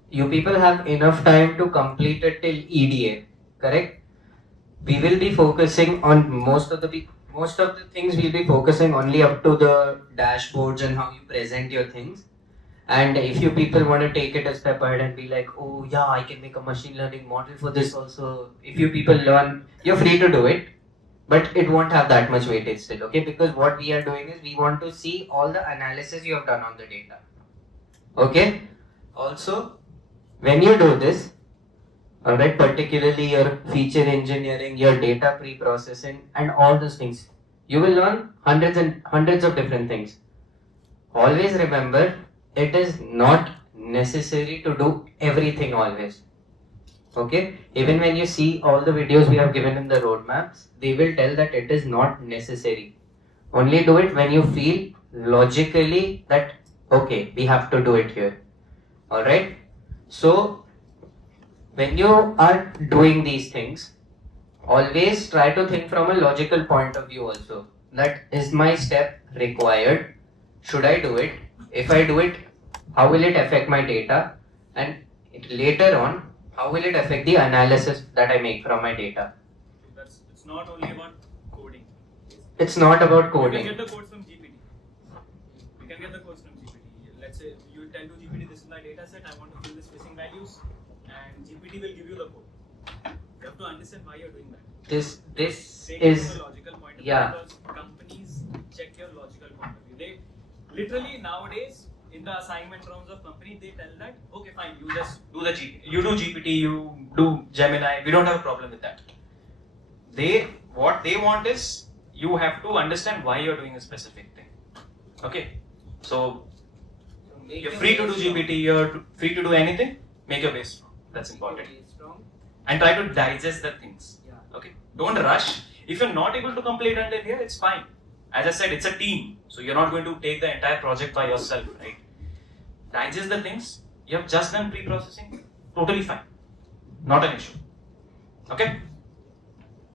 you people have enough time to complete it till EDA, correct? We will be focusing on most of the things. We'll be focusing only up to the dashboards and how you present your things. And if you people want to take it a step ahead and be like, oh yeah, I can make a machine learning model for this also. If you people learn, you're free to do it, but it won't have that much weightage still, okay? Because what we are doing is we want to see all the analysis you have done on the data, okay? Also, when you do this, alright, particularly your feature engineering, your data pre-processing and all those things, you will learn hundreds and hundreds of different things. Always remember, it is not necessary to do everything always. Okay, even when you see all the videos we have given in the roadmaps, they will tell that it is not necessary. Only do it when you feel logically that okay, we have to do it here. Alright, so when you are doing these things, always try to think from a logical point of view also. That is my step required? Should I do it? If I do it, how will it affect my data? And later on, how will it affect the analysis that I make from my data? It's not only about coding. It's not about coding. You can get the codes from GPT. You can get the codes from GPT. Let's say you tell to GPT, this is my data set, I want to fill this missing values, and GPT will give you the code. You have to understand why you're doing that. This Take is it from a logical point of view, yeah. because companies check your logical point of view. They literally nowadays in the assignment rounds of company, they tell that okay, fine, you just Do the you do GPT, you do Gemini. We don't have a problem with that. What they want is you have to understand why you're doing a specific thing. Okay, so you're free to do GPT. You're free to do anything. Make your base strong. That's important. And try to digest the things. Okay, don't rush. If you're not able to complete until here, it's fine. As I said, it's a team, so you're not going to take the entire project by yourself, right? Digest the things. You have just done pre-processing. Totally fine. Not an issue. Okay.